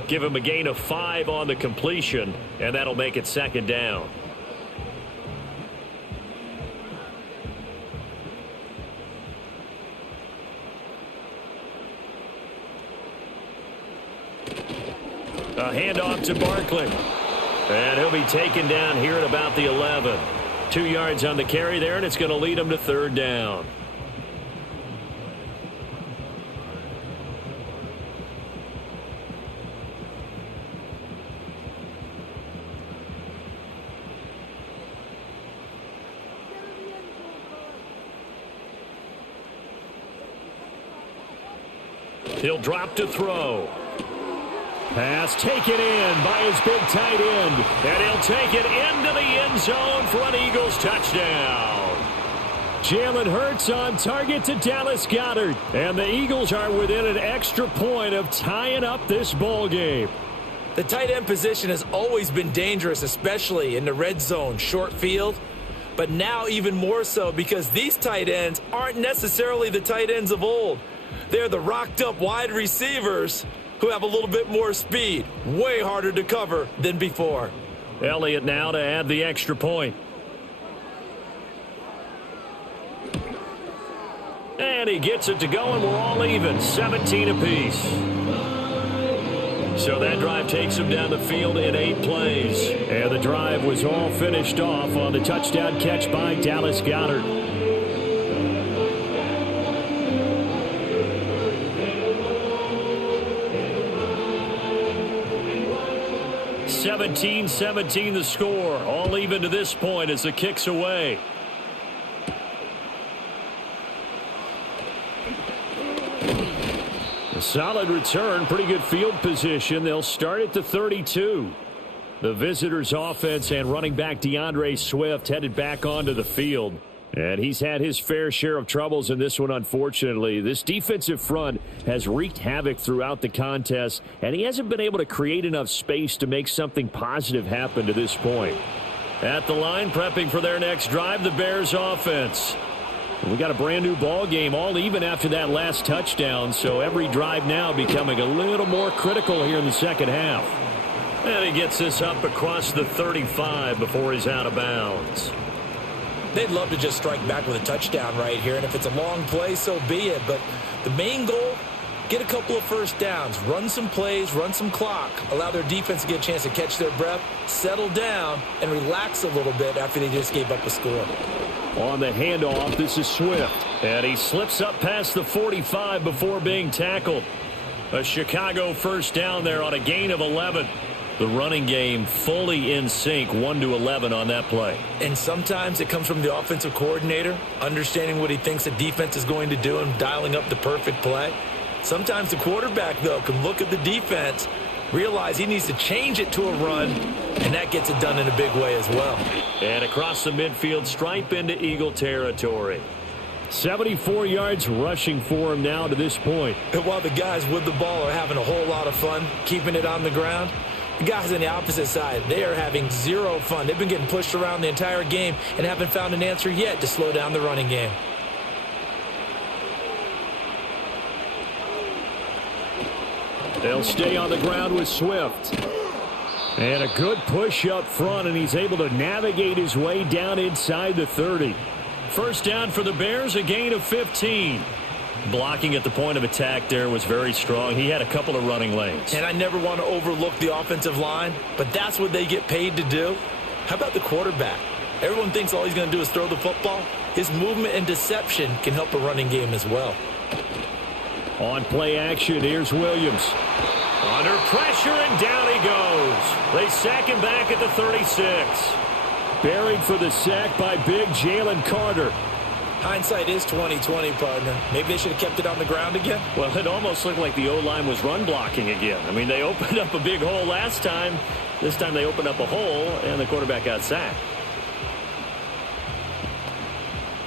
Give him a gain of 5 on the completion, and that'll make it 2nd down. A handoff to Barkley. And he'll be taken down here at about the 11. 2 yards on the carry there, and it's going to lead him to 3rd down. He'll drop to throw. Pass taken in by his big tight end. And he'll take it into the end zone for an Eagles touchdown. Jalen Hurts on target to Dallas Goedert. And the Eagles are within an extra point of tying up this ball game. The tight end position has always been dangerous, especially in the red zone, short field. But now even more so because these tight ends aren't necessarily the tight ends of old. They're the rocked-up wide receivers who have a little bit more speed. Way harder to cover than before. Elliott now to add the extra point. And he gets it to go, and we're all even. 17 apiece. So that drive takes him down the field in 8 plays. And the drive was all finished off on the touchdown catch by Dallas Goedert. 17-17 the score. All even to this point as the kick's away. A solid return. Pretty good field position. They'll start at the 32. The visitors' offense and running back DeAndre Swift headed back onto the field. And he's had his fair share of troubles in this one, unfortunately. This defensive front has wreaked havoc throughout the contest, and he hasn't been able to create enough space to make something positive happen to this point. At the line, prepping for their next drive, the Bears offense. We got a brand new ball game, all even after that last touchdown, so every drive now becoming a little more critical here in the second half. And he gets this up across the 35 before he's out of bounds. They'd love to just strike back with a touchdown right here, and if it's a long play, so be it. But the main goal, get a couple of first downs, run some plays, run some clock, allow their defense to get a chance to catch their breath, settle down, and relax a little bit after they just gave up a score. On the handoff, this is Swift, and he slips up past the 45 before being tackled. A Chicago first down there on a gain of 11. The running game fully in sync, 1-11 on that play. And sometimes it comes from the offensive coordinator, understanding what he thinks the defense is going to do and dialing up the perfect play. Sometimes the quarterback, though, can look at the defense, realize he needs to change it to a run, and that gets it done in a big way as well. And across the midfield stripe into Eagle territory. 74 yards rushing for him now to this point. And while the guys with the ball are having a whole lot of fun keeping it on the ground, the guys on the opposite side, they are having zero fun. They've been getting pushed around the entire game and haven't found an answer yet to slow down the running game. They'll stay on the ground with Swift. And a good push up front, and he's able to navigate his way down inside the 30. First down for the Bears, a gain of 15. Blocking at the point of attack there was very strong. He had a couple of running lanes. And I never want to overlook the offensive line, but that's what they get paid to do. How about the quarterback? Everyone thinks all he's going to do is throw the football. His movement and deception can help a running game as well. On play action, here's Williams. Under pressure, and down he goes. They sack him back at the 36. Buried for the sack by big Jalen Carter. Hindsight is 20/20, partner. Maybe they should have kept it on the ground again. Well, it almost looked like the O-line was run blocking again. I mean, they opened up a big hole last time. This time they opened up a hole, and the quarterback got sacked.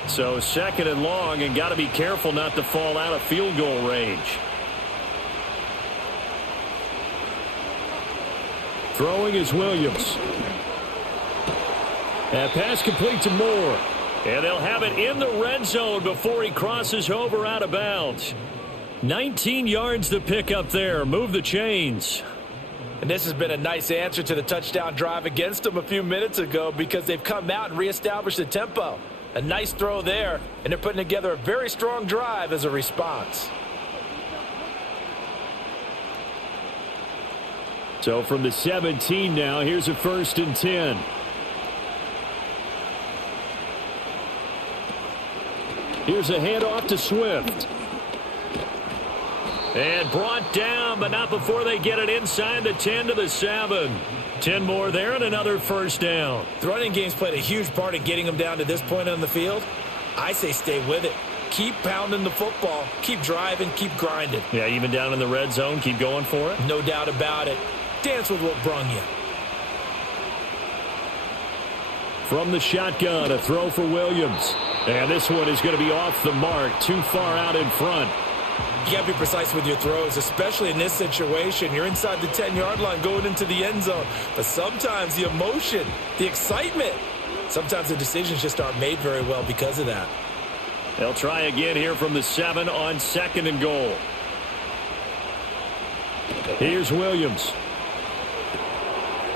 So second and long, and got to be careful not to fall out of field goal range. Throwing is Williams. That pass complete to Moore. And they'll have it in the red zone before he crosses over out of bounds. 19 yards to pick up there. Move the chains. And this has been a nice answer to the touchdown drive against them a few minutes ago because they've come out and reestablished the tempo. A nice throw there, and they're putting together a very strong drive as a response. So from the 17 now, here's a 1st and 10. Here's a handoff to Swift. And brought down, but not before they get it inside the 10 to the 7. 10 more there and another first down. The running game's played a huge part in getting them down to this point on the field. I say stay with it. Keep pounding the football. Keep driving. Keep grinding. Yeah, even down in the red zone, keep going for it. No doubt about it. Dance with what brung you. From the shotgun, a throw for Williams. And this one is going to be off the mark, too far out in front. You got to be precise with your throws, especially in this situation. You're inside the 10-yard line going into the end zone. But sometimes the emotion, the excitement, sometimes the decisions just aren't made very well because of that. They'll try again here from the 7 on 2nd and goal. Here's Williams.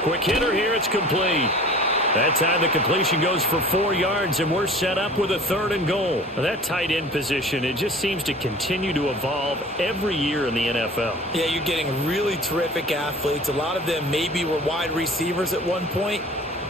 Quick hitter here, it's complete. That time the completion goes for 4 yards, and we're set up with a 3rd and goal. Now that tight end position, it just seems to continue to evolve every year in the NFL. Yeah, you're getting really terrific athletes. A lot of them maybe were wide receivers at one point.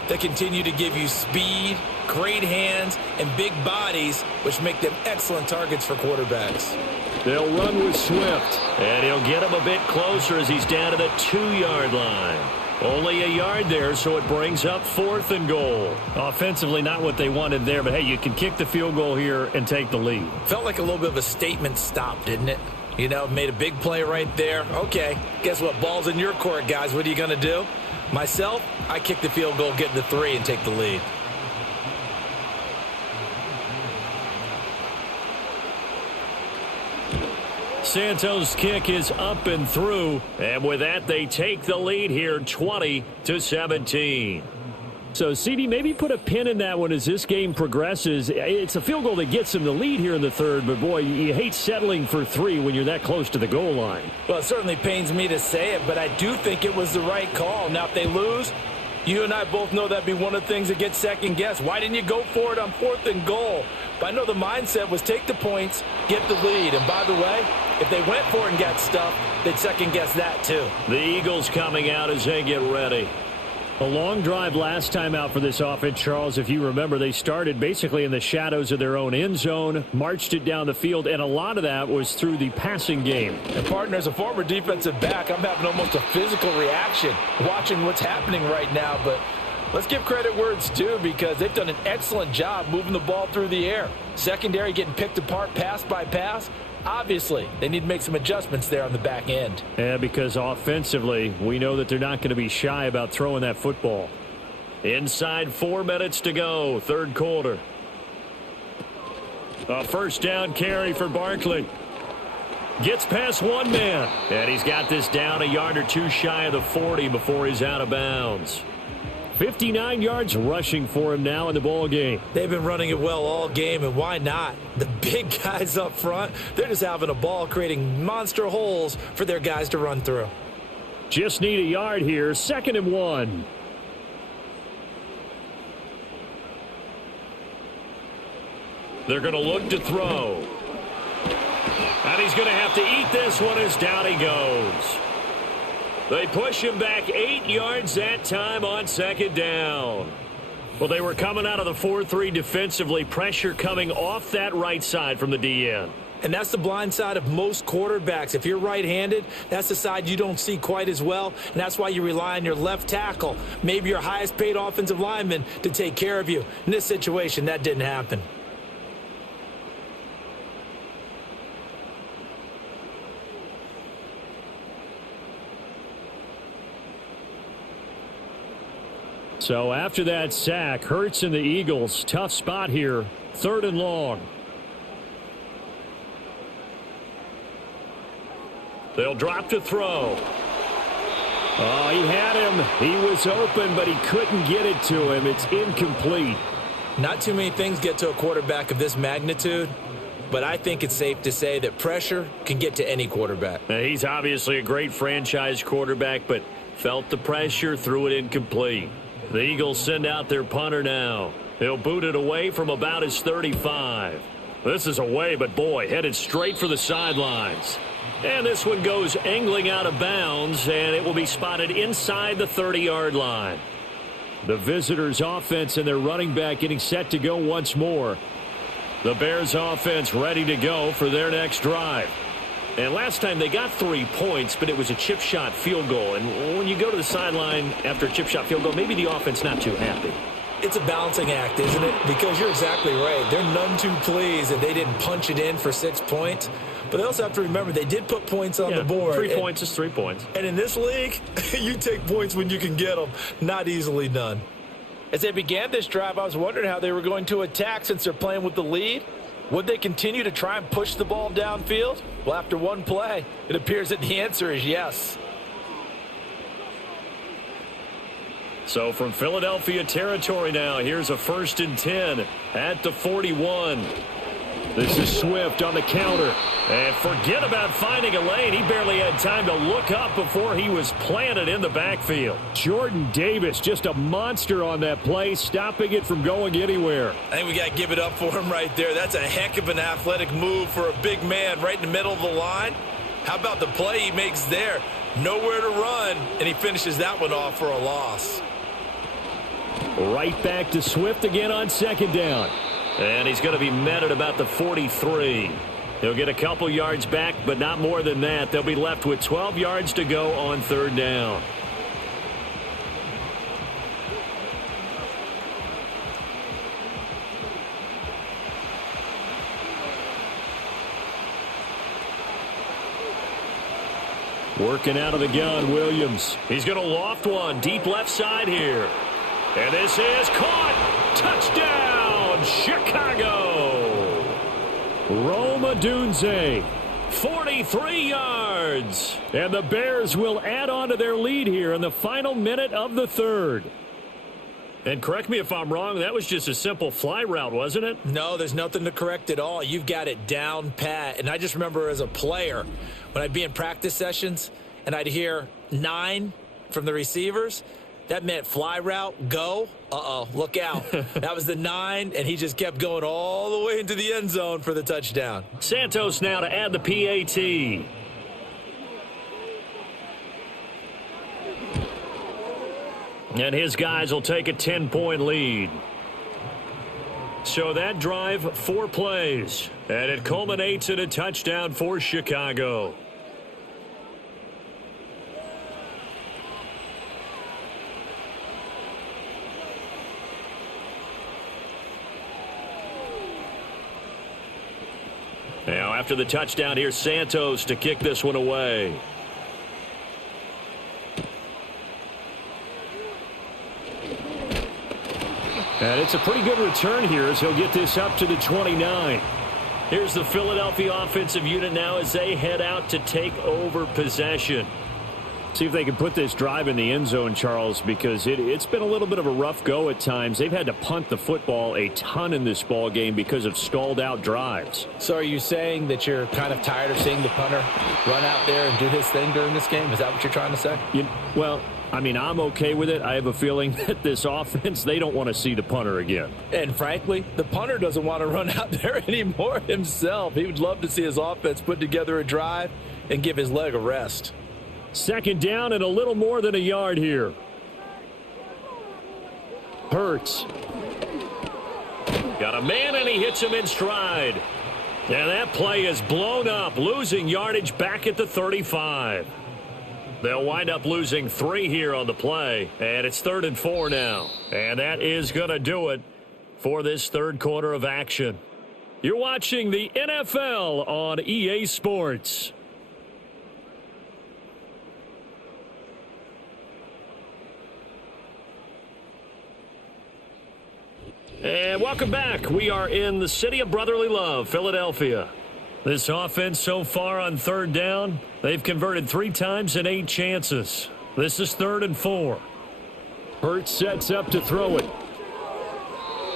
They continue to give you speed, great hands, and big bodies, which make them excellent targets for quarterbacks. They'll run with Swift, and he'll get him a bit closer as he's down to the 2-yard line. Only a yard there, so it brings up 4th and goal. Offensively, not what they wanted there, but hey, you can kick the field goal here and take the lead. Felt like a little bit of a statement stop, didn't it? You know, made a big play right there. Okay, guess what? Ball's in your court, guys. What are you going to do? Myself, I kick the field goal, get the 3, and take the lead. Santos' kick is up and through, and with that, they take the lead here, 20-17. So, CD, maybe put a pin in that one as this game progresses. It's a field goal that gets them the lead here in the 3rd, but, boy, you hate settling for 3 when you're that close to the goal line. Well, it certainly pains me to say it, but I do think it was the right call. Now, if they lose, you and I both know that'd be one of the things that gets second-guessed. Why didn't you go for it on 4th and goal? But I know the mindset was take the points, get the lead. And, by the way, if they went for it and got stuffed, they'd second-guess that, too. The Eagles coming out as they get ready. A long drive last time out for this offense, Charles. If you remember, they started basically in the shadows of their own end zone, marched it down the field, and a lot of that was through the passing game. And, partner, as a former defensive back, I'm having almost a physical reaction watching what's happening right now. But let's give credit where it's due, because they've done an excellent job moving the ball through the air. Secondary getting picked apart pass by pass. Obviously, they need to make some adjustments there on the back end. Yeah, because offensively, we know that they're not going to be shy about throwing that football. Inside 4 minutes to go, third quarter. A first down carry for Barkley. Gets past one man, and he's got this down a yard or two shy of the 40 before he's out of bounds. 59 yards rushing for him now in the ball game. They've been running it well all game, and why not? The big guys up front, they're just having a ball, creating monster holes for their guys to run through. Just need a yard here, 2nd and 1. They're going to look to throw. And he's going to have to eat this one as down he goes. They push him back 8 yards that time on 2nd down. Well, they were coming out of the 4-3 defensively. Pressure coming off that right side from the DN. And that's the blind side of most quarterbacks. If you're right-handed, that's the side you don't see quite as well, and that's why you rely on your left tackle, maybe your highest-paid offensive lineman, to take care of you. In this situation, that didn't happen. So after that sack, Hurts and the Eagles, tough spot here, 3rd and long. They'll drop to throw. Oh, he had him. He was open, but he couldn't get it to him. It's incomplete. Not too many things get to a quarterback of this magnitude, but I think it's safe to say that pressure can get to any quarterback. Now, he's obviously a great franchise quarterback, but felt the pressure, threw it incomplete. The Eagles send out their punter now. He'll boot it away from about his 35. This is away, but boy, headed straight for the sidelines. And this one goes angling out of bounds, and it will be spotted inside the 30-yard line. The visitors' offense and their running back getting set to go once more. The Bears' offense ready to go for their next drive. And last time they got 3 points, but it was a chip shot field goal. And when you go to the sideline after a chip shot field goal, maybe the offense not too happy. It's a balancing act, isn't it? Because you're exactly right. They're none too pleased that they didn't punch it in for 6 points. But they also have to remember they did put points on the board. 3 points is 3 points. And in this league, you take points when you can get them. Not easily done. As they began this drive, I was wondering how they were going to attack since they're playing with the lead. Would they continue to try and push the ball downfield? Well, after one play, it appears that the answer is yes. So from Philadelphia territory now, here's a 1st and 10 at the 41. This is Swift on the counter. And forget about finding a lane. He barely had time to look up before he was planted in the backfield. Jordan Davis, just a monster on that play, stopping it from going anywhere. I think we got to give it up for him right there. That's a heck of an athletic move for a big man right in the middle of the line. How about the play he makes there? Nowhere to run, and he finishes that one off for a loss. Right back to Swift again on 2nd down. And he's going to be met at about the 43. He'll get a couple yards back, but not more than that. They'll be left with 12 yards to go on 3rd down. Working out of the gun, Williams. He's going to loft one deep left side here. And this is caught. Touchdown, Chicago. Rome Odunze, 43 yards. And the Bears will add on to their lead here in the final minute of the 3rd. And correct me if I'm wrong, that was just a simple fly route, wasn't it? No, there's nothing to correct at all. You've got it down pat. And I just remember as a player, when I'd be in practice sessions and I'd hear 9 from the receivers, that meant fly route, go. Uh-oh, look out. That was the 9, and he just kept going all the way into the end zone for the touchdown. Santos now to add the PAT. And his guys will take a 10-point lead. So that drive, 4 plays. And it culminates in a touchdown for Chicago. Now, after the touchdown, here's Santos to kick this one away. And it's a pretty good return here as he'll get this up to the 29. Here's the Philadelphia offensive unit now as they head out to take over possession. See if they can put this drive in the end zone, Charles, because it's been a little bit of a rough go at times. They've had to punt the football a ton in this ball game because of stalled out drives. So are you saying that you're kind of tired of seeing the punter run out there and do his thing during this game? Is that what you're trying to say? Well, I mean, I'm okay with it. I have a feeling that this offense, they don't want to see the punter again. And frankly, the punter doesn't want to run out there anymore himself. He would love to see his offense put together a drive and give his leg a rest. Second down and a little more than a yard here. Hurts. Got a man and he hits him in stride. And that play is blown up, losing yardage back at the 35. They'll wind up losing 3 here on the play, and it's 3rd and 4 now. And that is going to do it for this third quarter of action. You're watching the NFL on EA Sports. And welcome back. We are in the city of brotherly love, Philadelphia. This offense so far on 3rd down, they've converted 3 times in 8 chances. This is 3rd and 4. Hurts sets up to throw it.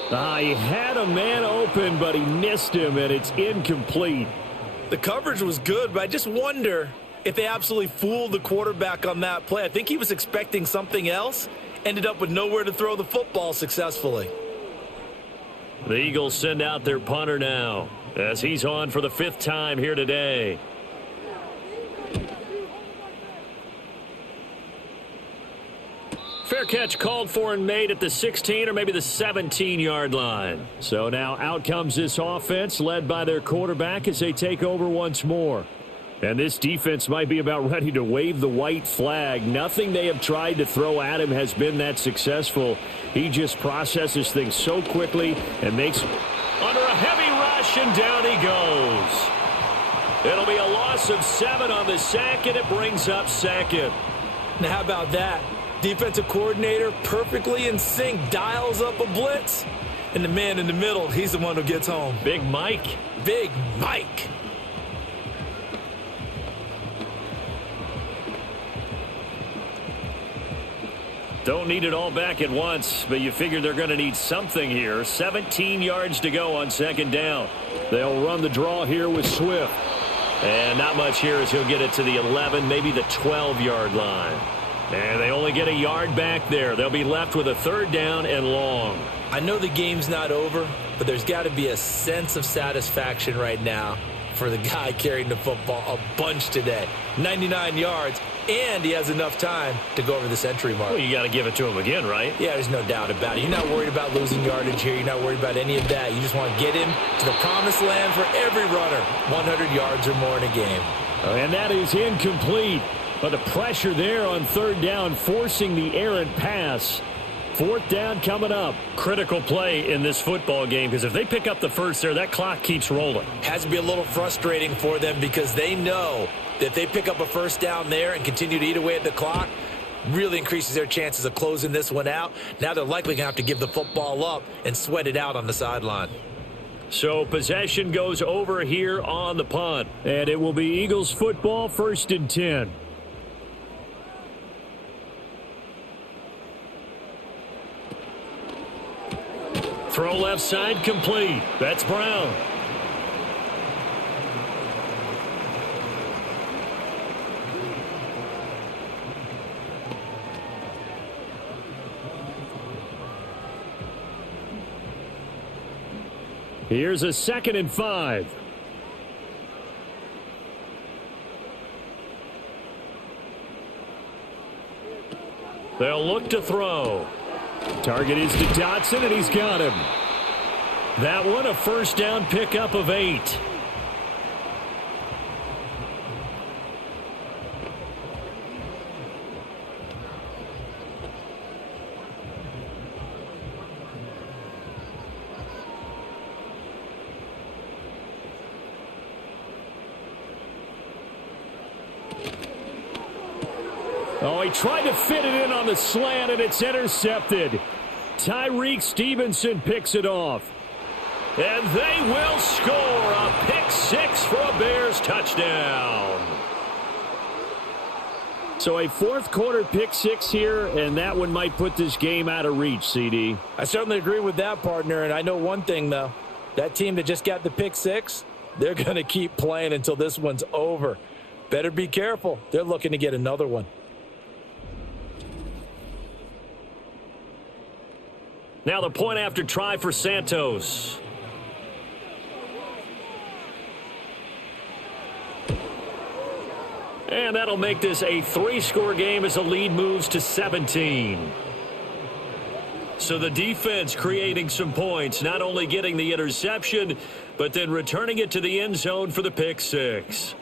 He had a man open, but he missed him, and it's incomplete. The coverage was good, but I just wonder if they absolutely fooled the quarterback on that play. I think he was expecting something else, ended up with nowhere to throw the football successfully. The Eagles send out their punter now as he's on for the 5th time here today. Fair catch called for and made at the 16 or maybe the 17-yard line. So now out comes this offense led by their quarterback as they take over once more. And this defense might be about ready to wave the white flag. Nothing they have tried to throw at him has been that successful. He just processes things so quickly and makes under a heavy rush, and down he goes. It'll be a loss of 7 on the sack, and it brings up 2nd. Now how about that? Defensive coordinator perfectly in sync, dials up a blitz, and the man in the middle, he's the one who gets home. Big Mike. Big Mike. Don't need it all back at once, but you figure they're going to need something here. 17 yards to go on 2nd down. They'll run the draw here with Swift. And not much here as he'll get it to the 11, maybe the 12-yard line. And they only get a yard back there. They'll be left with a 3rd down and long. I know the game's not over, but there's got to be a sense of satisfaction right now for the guy carrying the football a bunch today. 99 yards, and he has enough time to go over the century mark. Well, you got to give it to him again, right? Yeah, there's no doubt about it. You're not worried about losing yardage here. You're not worried about any of that. You just want to get him to the promised land for every runner. 100 yards or more in a game. And that is incomplete. But the pressure there on 3rd down, forcing the errant pass. 4th down coming up. Critical play in this football game, because if they pick up the first there, that clock keeps rolling. Has to be a little frustrating for them because they know that if they pick up a 1st down there and continue to eat away at the clock, really increases their chances of closing this one out. Now they're likely going to have to give the football up and sweat it out on the sideline. So possession goes over here on the punt. And it will be Eagles football, 1st and 10. Throw left side complete. That's Brown. Here's a 2nd and 5. They'll look to throw. Target is to Dotson, and he's got him. That one, a first down pickup of 8. Oh, he tried to fit it in on the slant, and it's intercepted. Tyreek Stevenson picks it off. And they will score a pick 6 for a Bears touchdown. So a fourth quarter pick 6 here, and that one might put this game out of reach, CD. I certainly agree with that, partner, and I know one thing, though. That team that just got the pick 6, they're going to keep playing until this one's over. Better be careful. They're looking to get another one. Now the point after try for Santos. And that'll make this a 3-score game as the lead moves to 17. So the defense creating some points, not only getting the interception, but then returning it to the end zone for the pick 6.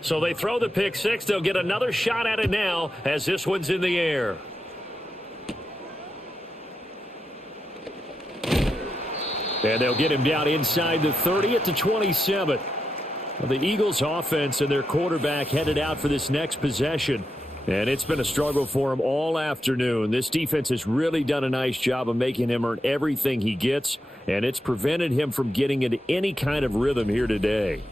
So they throw the pick 6. They'll get another shot at it now as this one's in the air. And they'll get him down inside the 30 at the 27. Well, the Eagles offense and their quarterback headed out for this next possession. And it's been a struggle for him all afternoon. This defense has really done a nice job of making him earn everything he gets. And it's prevented him from getting into any kind of rhythm here today.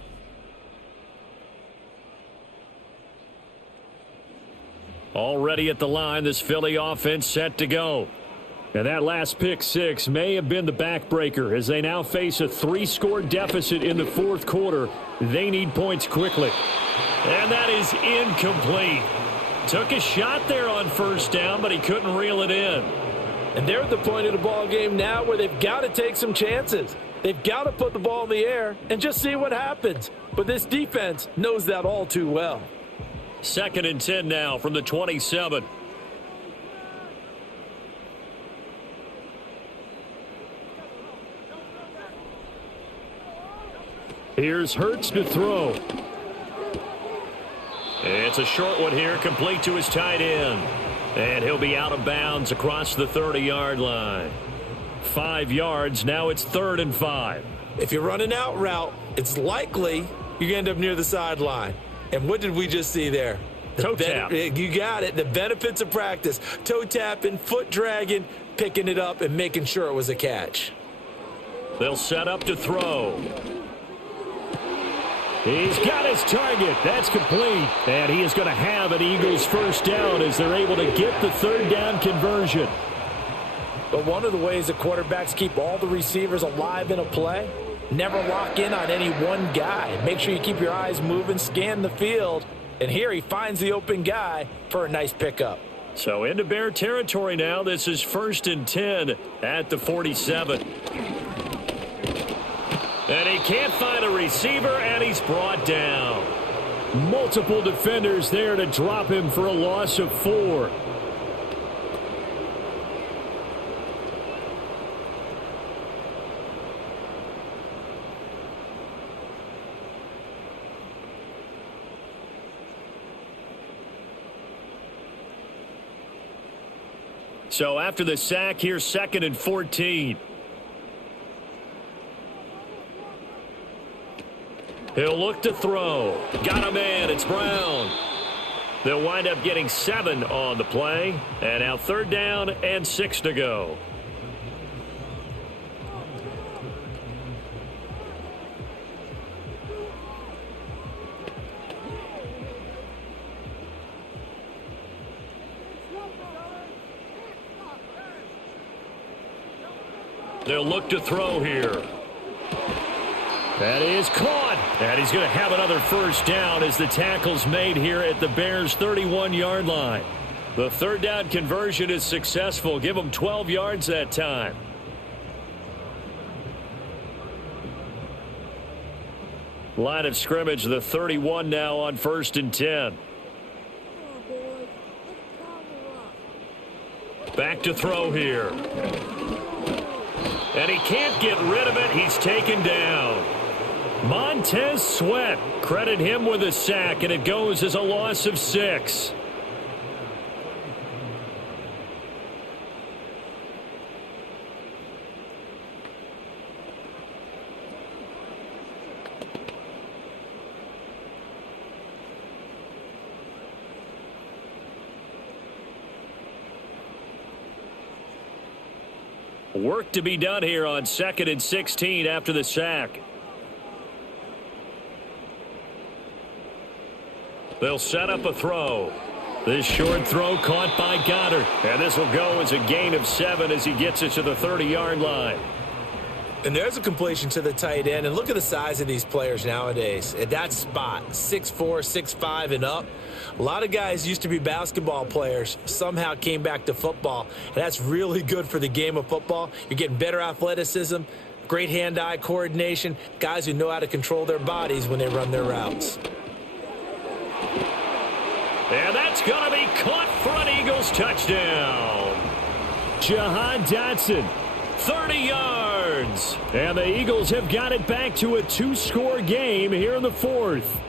Already at the line, this Philly offense set to go. And that last pick 6 may have been the backbreaker as they now face a 3-score deficit in the fourth quarter. They need points quickly. And that is incomplete. Took a shot there on first down, but he couldn't reel it in. And they're at the point of the ball game now where they've got to take some chances. They've got to put the ball in the air and just see what happens. But this defense knows that all too well. 2nd and 10 now from the 27. Here's Hurts to throw. It's a short one here, complete to his tight end. And he'll be out of bounds across the 30-yard line. 5 yards, now it's 3rd and 5. If you're running out route, it's likely you end up near the sideline. And what did we just see there? Toe tap. You got it. The benefits of practice. Toe tapping, foot dragging, picking it up, and making sure it was a catch. They'll set up to throw. He's got his target. That's complete. And he is going to have an Eagles first down as they're able to get the 3rd down conversion. But one of the ways that quarterbacks keep all the receivers alive in a play, never lock in on any one guy. Make sure you keep your eyes moving, scan the field. And here he finds the open guy for a nice pickup. So into Bear territory now. This is 1st and 10 at the 47. And he can't find a receiver, and he's brought down. Multiple defenders there to drop him for a loss of 4. So after the sack, here's 2nd and 14. He'll look to throw. Got a man. It's Brown. They'll wind up getting 7 on the play. And now 3rd down and 6 to go. They'll look to throw here. That is caught. And he's going to have another first down as the tackle's made here at the Bears' 31-yard line. The 3rd down conversion is successful. Give them 12 yards that time. Line of scrimmage, the 31 now on 1st and 10. Back to throw here. And he can't get rid of it. He's taken down. Montez Sweat, credit him with a sack, and it goes as a loss of 6. Work to be done here on 2nd and 16 after the sack. They'll set up a throw. This short throw caught by Goddard. And this will go as a gain of 7 as he gets it to the 30-yard line. And there's a completion to the tight end. And look at the size of these players nowadays. At that spot, 6'4", 6'5", and up. A lot of guys used to be basketball players, somehow came back to football. And that's really good for the game of football. You're getting better athleticism, great hand-eye coordination, guys who know how to control their bodies when they run their routes. And that's going to be caught for an Eagles touchdown. Jihaad Campbell, 30 yards. And the Eagles have got it back to a 2-score game here in the 4th.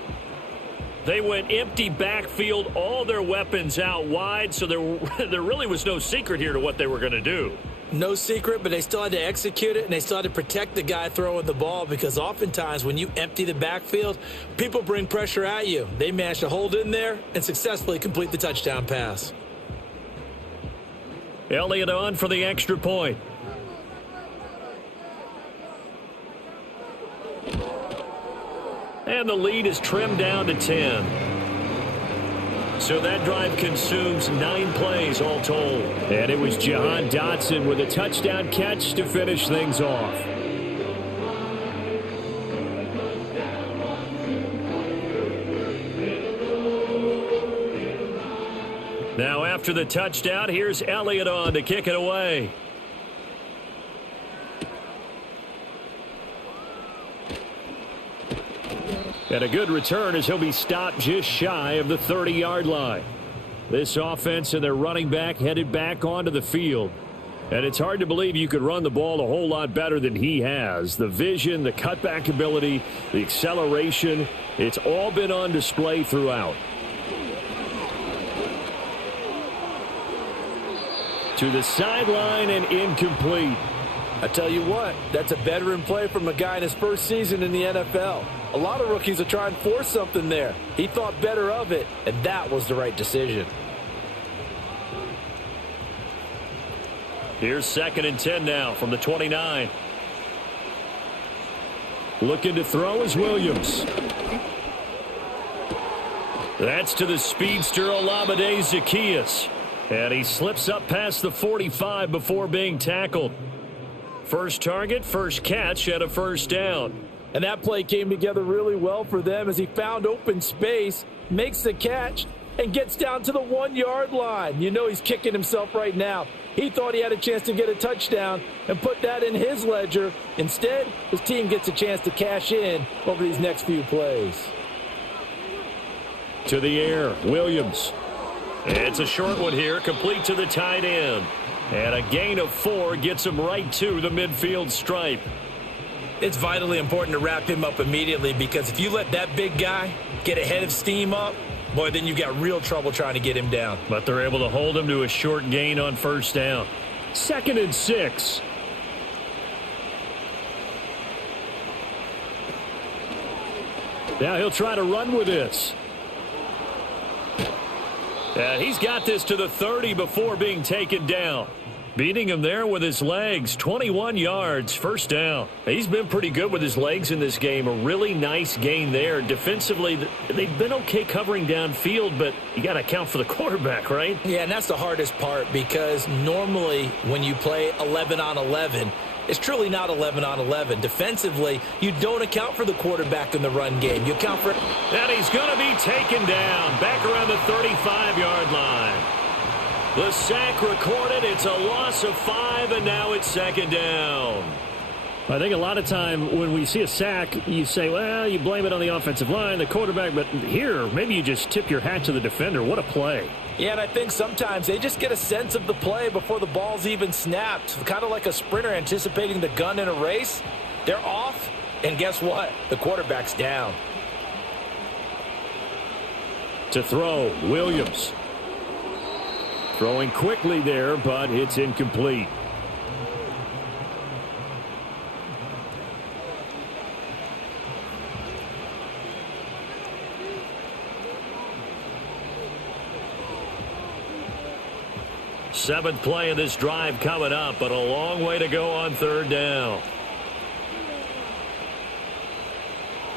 They went empty backfield, all their weapons out wide, so there really was no secret here to what they were going to do. No secret, but they still had to execute it, and they still had to protect the guy throwing the ball, because oftentimes when you empty the backfield, people bring pressure at you. They managed to hold in there and successfully complete the touchdown pass. Elliott on for the extra point. And the lead is trimmed down to 10. So that drive consumes 9 plays all told. And it was Jihaad Campbell with a touchdown catch to finish things off. Now after the touchdown, here's Elliott on to kick it away. And a good return as he'll be stopped just shy of the 30-yard line. This offense and their running back headed back onto the field. And it's hard to believe you could run the ball a whole lot better than he has. The vision, the cutback ability, the acceleration, it's all been on display throughout. To the sideline and incomplete. I tell you what, that's a veteran play from a guy in his first season in the NFL. A lot of rookies are trying to force something there. He thought better of it, and that was the right decision. Here's 2nd and 10 now from the 29. Looking to throw is Williams. That's to the speedster Olamide Zaccheaus. And he slips up past the 45 before being tackled. First target, first catch, and a first down. And that play came together really well for them as he found open space, makes the catch, and gets down to the 1-yard line. You know he's kicking himself right now. He thought he had a chance to get a touchdown and put that in his ledger. Instead, his team gets a chance to cash in over these next few plays. To the air, Williams. It's a short one here, complete to the tight end. And a gain of 4 gets him right to the midfield stripe. It's vitally important to wrap him up immediately, because if you let that big guy get ahead of steam up, boy, then you've got real trouble trying to get him down. But they're able to hold him to a short gain on first down. 2nd and 6. Now he'll try to run with this. He's got this to the 30 before being taken down. Beating him there with his legs, 21 yards, first down. He's been pretty good with his legs in this game. A really nice gain there. Defensively, they've been okay covering downfield, but you got to account for the quarterback, right? Yeah, and that's the hardest part, because normally when you play 11 on 11, it's truly not 11 on 11. Defensively, you don't account for the quarterback in the run game. You account for... And he's going to be taken down back around the 35-yard line. The sack recorded. It's a loss of 5, and now it's 2nd down. I think a lot of time when we see a sack, you say, well, you blame it on the offensive line, the quarterback, but here, maybe you just tip your hat to the defender. What a play. Yeah, and I think sometimes they just get a sense of the play before the ball's even snapped. Kind of like a sprinter anticipating the gun in a race. They're off, and guess what? The quarterback's down. To throw, Williams. Throwing quickly there, but it's incomplete. Seventh play of this drive coming up, but a long way to go on third down.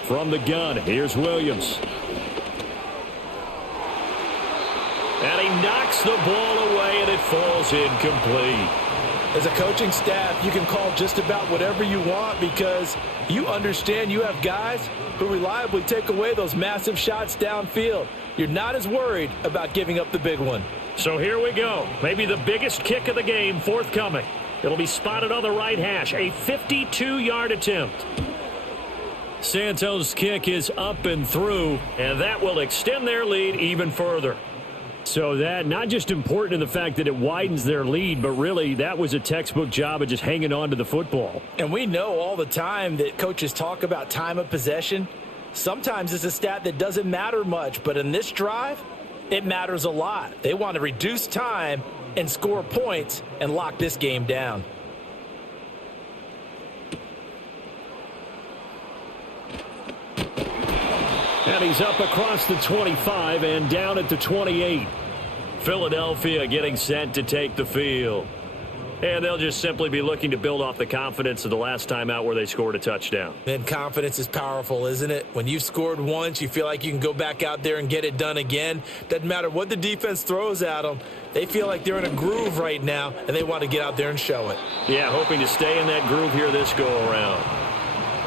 From the gun, here's Williams. And he knocks the ball away, and it falls incomplete. As a coaching staff, you can call just about whatever you want because you understand you have guys who reliably take away those massive shots downfield. You're not as worried about giving up the big one. So here we go. Maybe the biggest kick of the game forthcoming. It'll be spotted on the right hash. A 52-yard attempt. Santos' kick is up and through, and that will extend their lead even further. So that not just important in the fact that it widens their lead, but really that was a textbook job of just hanging on to the football. And we know all the time that coaches talk about time of possession. Sometimes it's a stat that doesn't matter much, but in this drive, it matters a lot. They want to reduce time and score points and lock this game down. And he's up across the 25 and down at the 28. Philadelphia getting set to take the field. And they'll just simply be looking to build off the confidence of the last time out where they scored a touchdown. And confidence is powerful, isn't it? When you've scored once, you feel like you can go back out there and get it done again. Doesn't matter what the defense throws at them. They feel like they're in a groove right now, and they want to get out there and show it. Yeah, hoping to stay in that groove here this go-around.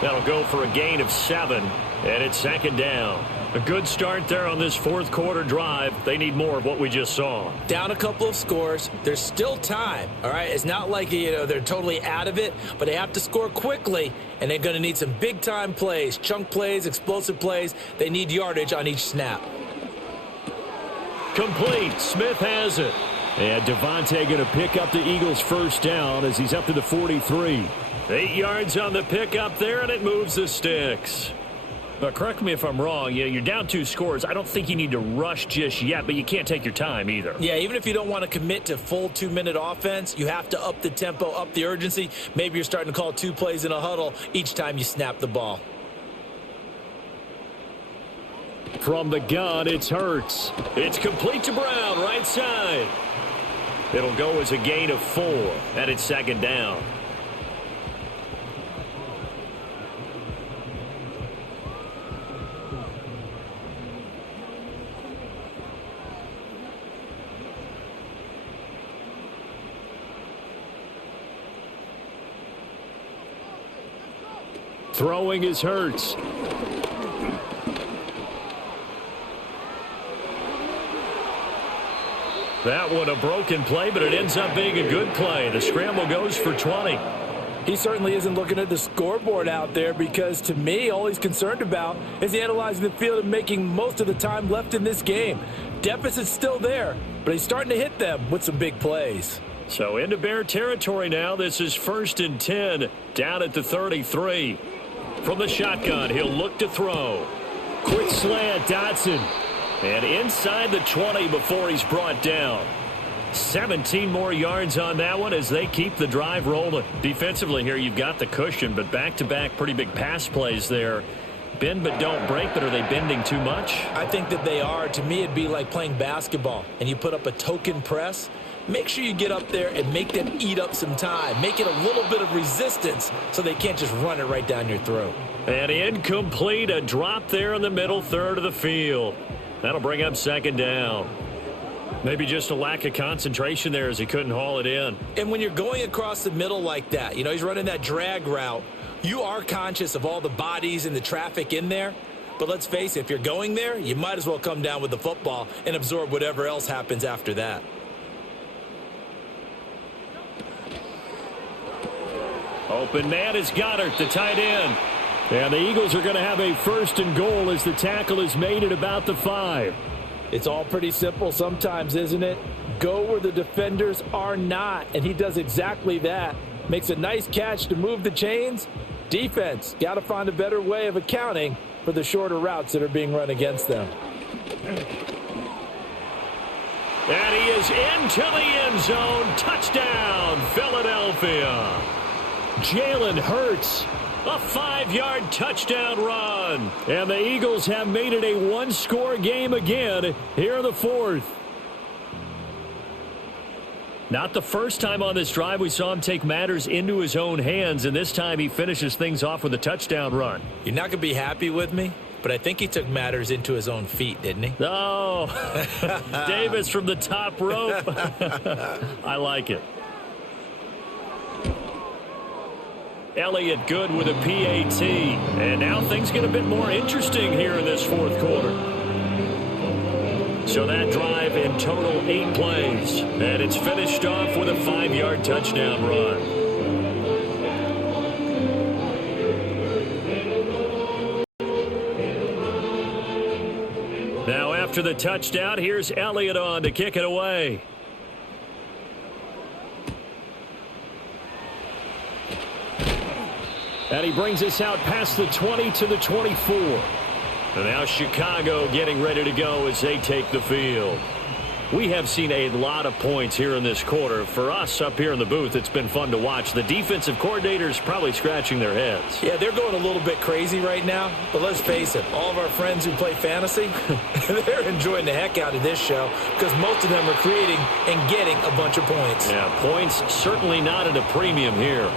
That'll go for a gain of 7, and it's second down. A good start there on this fourth quarter drive. They need more of what we just saw. Down a couple of scores. There's still time, all right? It's not like, they're totally out of it, but they have to score quickly, and they're going to need some big-time plays, chunk plays, explosive plays. They need yardage on each snap. Complete. Smith has it. And Devontae going to pick up the Eagles' first down as he's up to the 43. 8 yards on the pickup there, and it moves the sticks. But correct me if I'm wrong, you're down 2 scores. I don't think you need to rush just yet, but you can't take your time either. Yeah, even if you don't want to commit to full 2-minute offense, you have to up the tempo, up the urgency. Maybe you're starting to call 2 plays in a huddle each time you snap the ball. From the gun, it's Hurts. It's complete to Brown, right side. It'll go as a gain of 4, and it's second down. Throwing is Hurts. That one a broken play, but it ends up being a good play. The scramble goes for 20. He certainly isn't looking at the scoreboard out there because, to me, all he's concerned about is analyzing the field and making most of the time left in this game. Deficit's still there, but he's starting to hit them with some big plays. So into Bear territory now. This is 1st and 10 down at the 33. From the shotgun, he'll look to throw. Quick slant, Dotson. And inside the 20 before he's brought down. 17 more yards on that one as they keep the drive rolling. Defensively here, you've got the cushion, but back-to-back pretty big pass plays there. Bend but don't break, but are they bending too much? I think that they are. To me, it'd be like playing basketball, and you put up a token press. Make sure you get up there and make them eat up some time. Make it a little bit of resistance so they can't just run it right down your throat. And incomplete, a drop there in the middle third of the field. That'll bring up second down. Maybe just a lack of concentration there as he couldn't haul it in. And when you're going across the middle like that, he's running that drag route, you are conscious of all the bodies and the traffic in there. But let's face it, if you're going there, you might as well come down with the football and absorb whatever else happens after that. Open man is Goddard, the tight end. And the Eagles are going to have a 1st and goal as the tackle is made at about the 5. It's all pretty simple sometimes, isn't it? Go where the defenders are not, and he does exactly that. Makes a nice catch to move the chains. Defense, got to find a better way of accounting for the shorter routes that are being run against them. And he is into the end zone. Touchdown, Philadelphia. Jalen Hurts, a 5-yard touchdown run. And the Eagles have made it a 1-score game again here in the 4th. Not the first time on this drive we saw him take matters into his own hands, and this time he finishes things off with a touchdown run. You're not going to be happy with me, but I think he took matters into his own feet, didn't he? Oh, Davis from the top rope. I like it. Elliott good with a PAT. And now things get a bit more interesting here in this 4th quarter. So that drive in total 8 plays. And it's finished off with a 5-yard touchdown run. Now after the touchdown, here's Elliott on to kick it away. And he brings us out past the 20 to the 24. And now Chicago getting ready to go as they take the field. We have seen a lot of points here in this quarter. For us up here in the booth, it's been fun to watch. The defensive coordinators probably scratching their heads. Yeah, they're going a little bit crazy right now. But let's face it, all of our friends who play fantasy, they're enjoying the heck out of this show because most of them are creating and getting a bunch of points. Yeah, points certainly not at a premium here.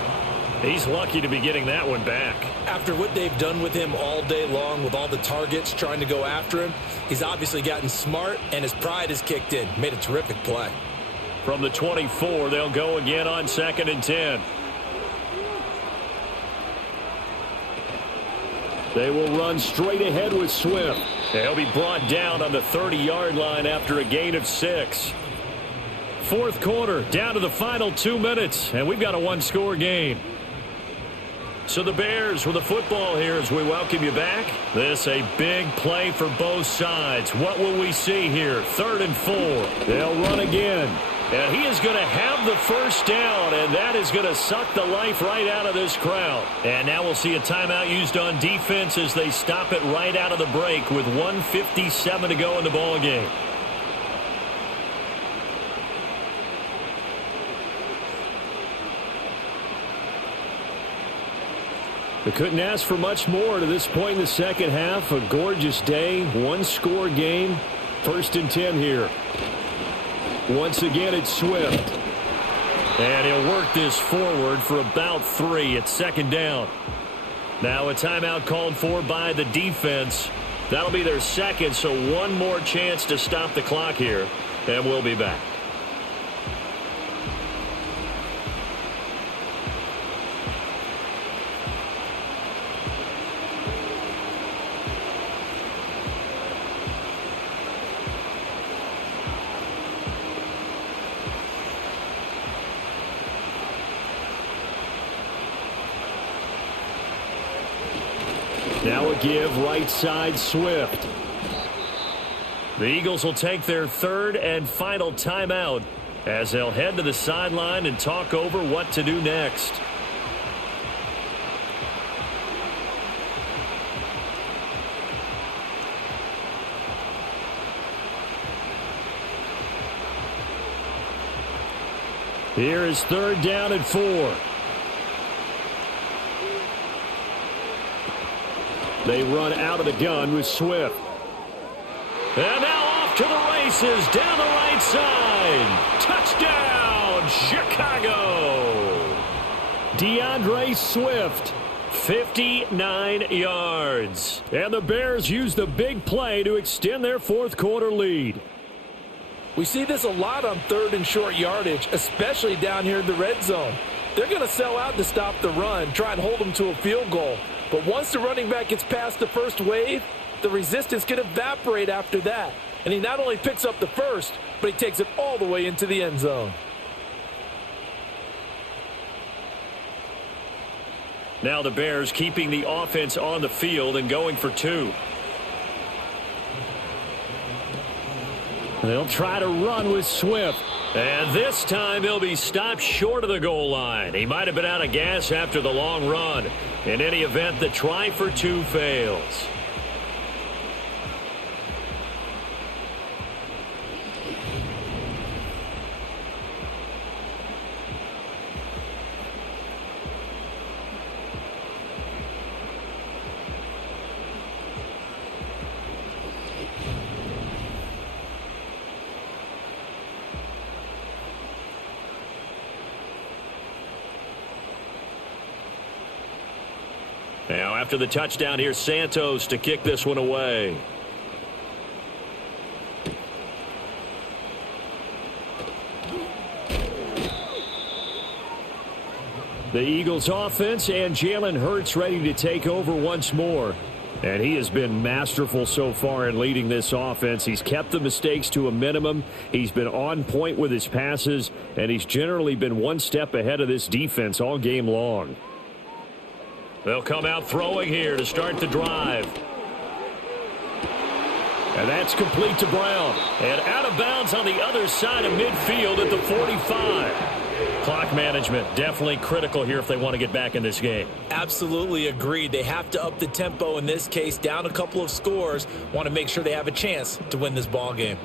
He's lucky to be getting that one back. After what they've done with him all day long with all the targets trying to go after him, he's obviously gotten smart and his pride has kicked in. Made a terrific play. From the 24, they'll go again on 2nd and 10. They will run straight ahead with Swift. They'll be brought down on the 30-yard line after a gain of 6. 4th quarter, down to the final 2 minutes, and we've got a 1-score game. So the Bears with the football here as we welcome you back. This a big play for both sides. What will we see here? 3rd and 4. They'll run again. And he is going to have the first down, and that is going to suck the life right out of this crowd. And now we'll see a timeout used on defense as they stop it right out of the break with 1:57 to go in the ball game. We couldn't ask for much more to this point in the second half. A gorgeous day, 1-score game. 1st and 10 here. Once again, it's Swift. And he'll work this forward for about 3 at 2nd down. Now a timeout called for by the defense. That'll be their 2nd, so one more chance to stop the clock here. And we'll be back. Now a give right side Swift. The Eagles will take their 3rd and final timeout as they'll head to the sideline and talk over what to do next. Here is 3rd down and 4. They run out of the gun with Swift. And now off to the races down the right side. Touchdown, Chicago. DeAndre Swift, 59 yards. And the Bears use the big play to extend their 4th quarter lead. We see this a lot on 3rd and short yardage, especially down here in the red zone. They're going to sell out to stop the run, try and hold them to a field goal. But once the running back gets past the first wave, the resistance can evaporate after that. And he not only picks up the first, but he takes it all the way into the end zone. Now the Bears keeping the offense on the field and going for 2. They'll try to run with Swift. And this time he'll be stopped short of the goal line. He might have been out of gas after the long run. In any event, the try for 2 fails. Now after the touchdown, here's Santos to kick this one away. The Eagles offense and Jalen Hurts ready to take over once more. And he has been masterful so far in leading this offense. He's kept the mistakes to a minimum. He's been on point with his passes, and he's generally been one step ahead of this defense all game long. They'll come out throwing here to start the drive. And that's complete to Brown. And out of bounds on the other side of midfield at the 45. Clock management definitely critical here if they want to get back in this game. Absolutely agreed. They have to up the tempo in this case, down a couple of scores. Want to make sure they have a chance to win this ball game.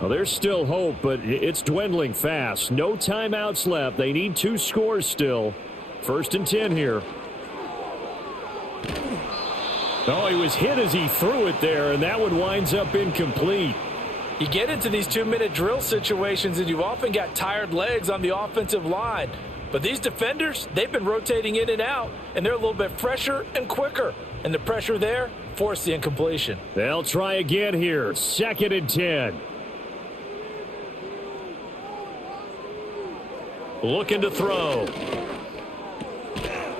Well, there's still hope, but it's dwindling fast. No timeouts left. They need 2 scores still. 1st and 10 here. Oh, he was hit as he threw it there, and that one winds up incomplete. You get into these 2-minute drill situations, and you've often got tired legs on the offensive line. But these defenders, they've been rotating in and out, and they're a little bit fresher and quicker. And the pressure there forced the incompletion. They'll try again here. 2nd and 10. Looking to throw.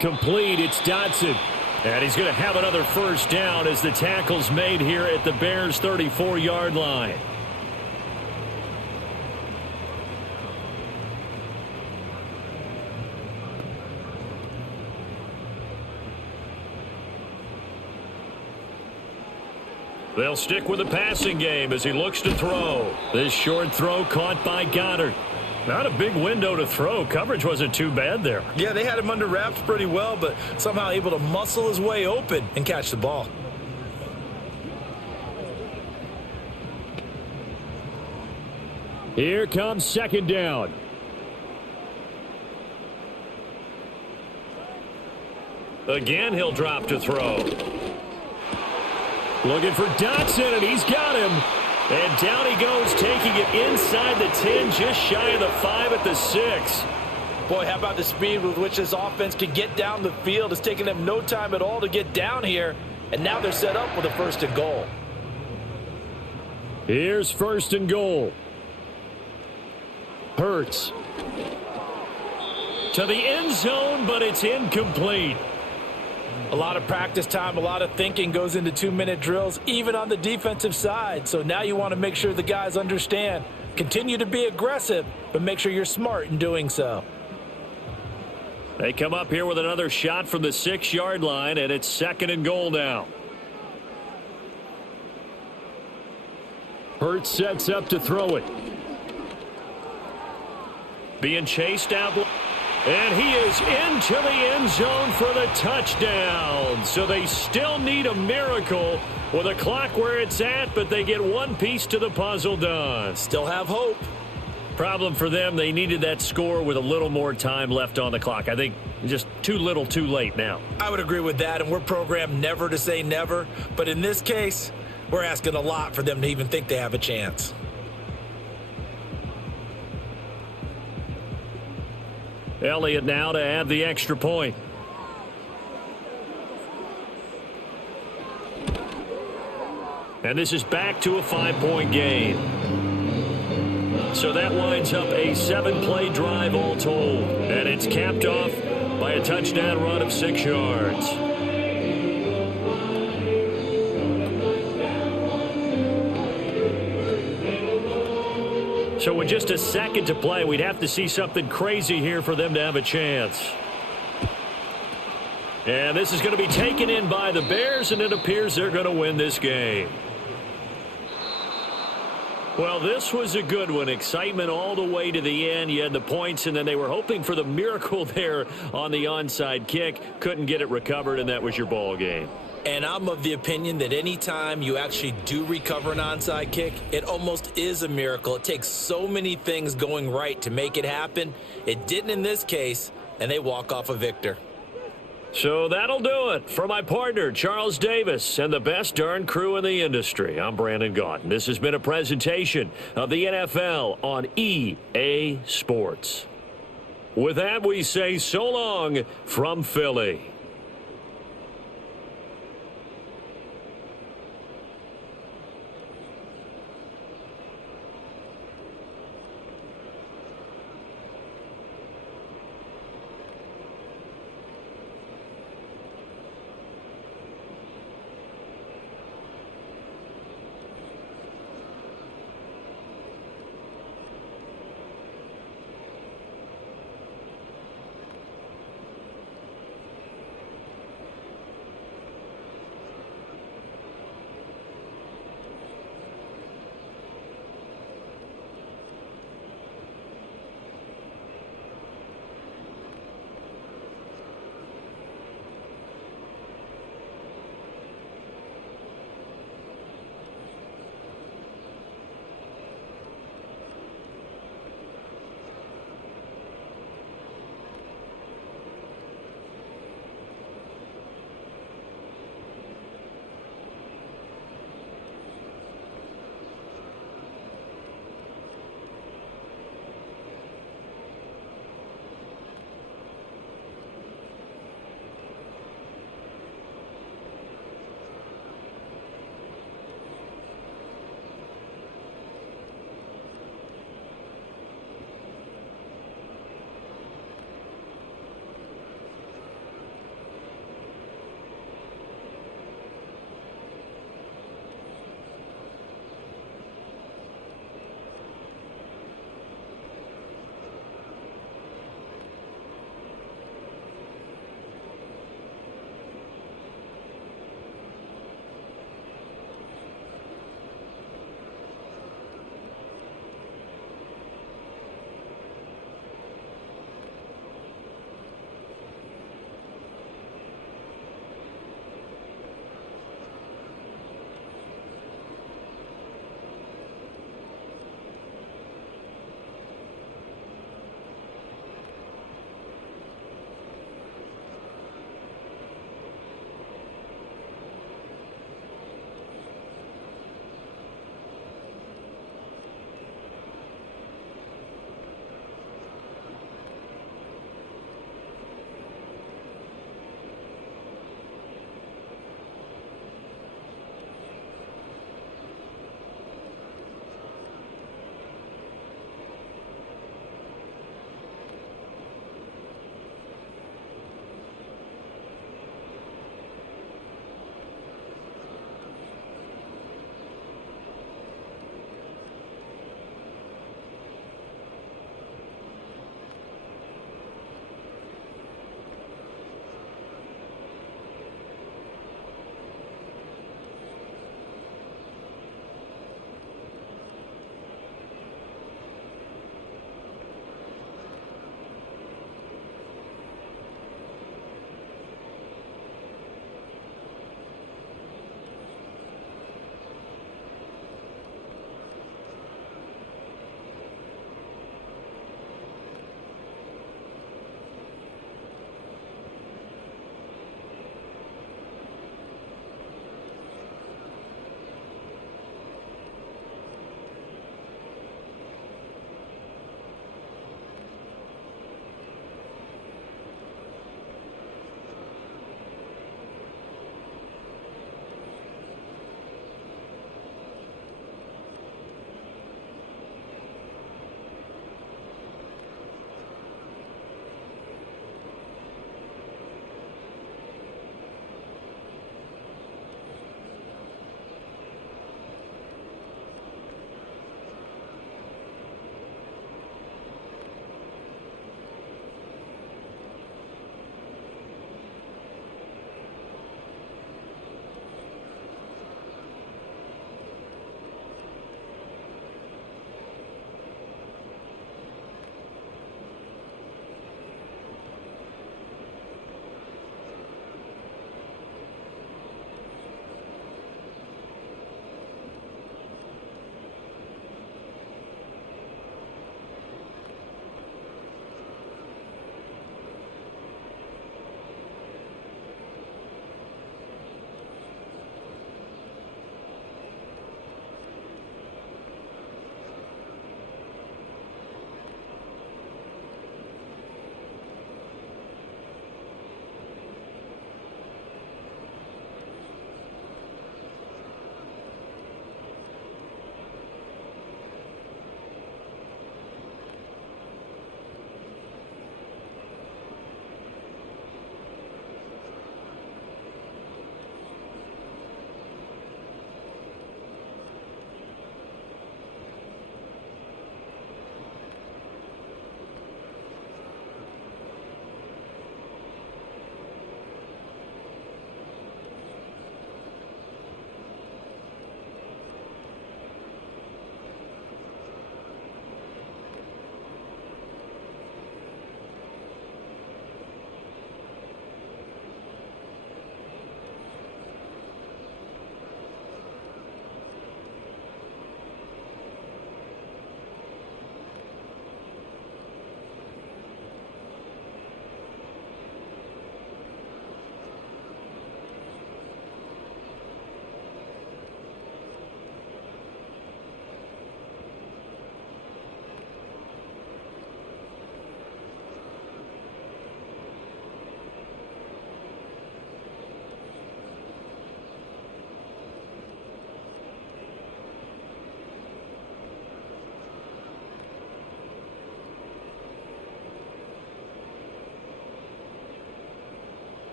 Complete. It's Dotson. And he's going to have another first down as the tackle's made here at the Bears' 34-yard line. They'll stick with the passing game as he looks to throw. This short throw caught by Goddard. Not a big window to throw. Coverage wasn't too bad there. Yeah, they had him under wraps pretty well, but somehow able to muscle his way open and catch the ball. Here comes 2nd down. Again, he'll drop to throw. Looking for Dotson, and he's got him. And down he goes, taking it inside the 10, just shy of the 5 at the 6. Boy, how about the speed with which this offense can get down the field? It's taken them no time at all to get down here, and now they're set up with a 1st and goal. Here's 1st and goal. Hurts. To the end zone, but it's incomplete. A lot of practice time, a lot of thinking goes into 2-minute drills, even on the defensive side. So now you want to make sure the guys understand. Continue to be aggressive, but make sure you're smart in doing so. They come up here with another shot from the 6-yard line, and it's 2nd and goal now. Hurts sets up to throw it. Being chased out. And he is into the end zone for the touchdown. So they still need a miracle with a clock where it's at, but they get one piece to the puzzle done. Still have hope. Problem for them, they needed that score with a little more time left on the clock. I think just too little too late now. I would agree with that, and we're programmed never to say never. But in this case, we're asking a lot for them to even think they have a chance. Elliott now to add the extra point. And this is back to a 5-point game. So that winds up a 7-play drive all told. And it's capped off by a touchdown run of 6 yards. So with just a second to play, we'd have to see something crazy here for them to have a chance. And this is going to be taken in by the Bears, and it appears they're going to win this game. Well, this was a good one. Excitement all the way to the end. You had the points, and then they were hoping for the miracle there on the onside kick. Couldn't get it recovered, and that was your ball game. And I'm of the opinion that anytime you actually do recover an onside kick, it almost is a miracle. It takes so many things going right to make it happen. It didn't in this case, and they walk off a victor. So that'll do it for my partner, Charles Davis, and the best darn crew in the industry. I'm Brandon Gaudin. This has been a presentation of the NFL on EA Sports. With that, we say so long from Philly.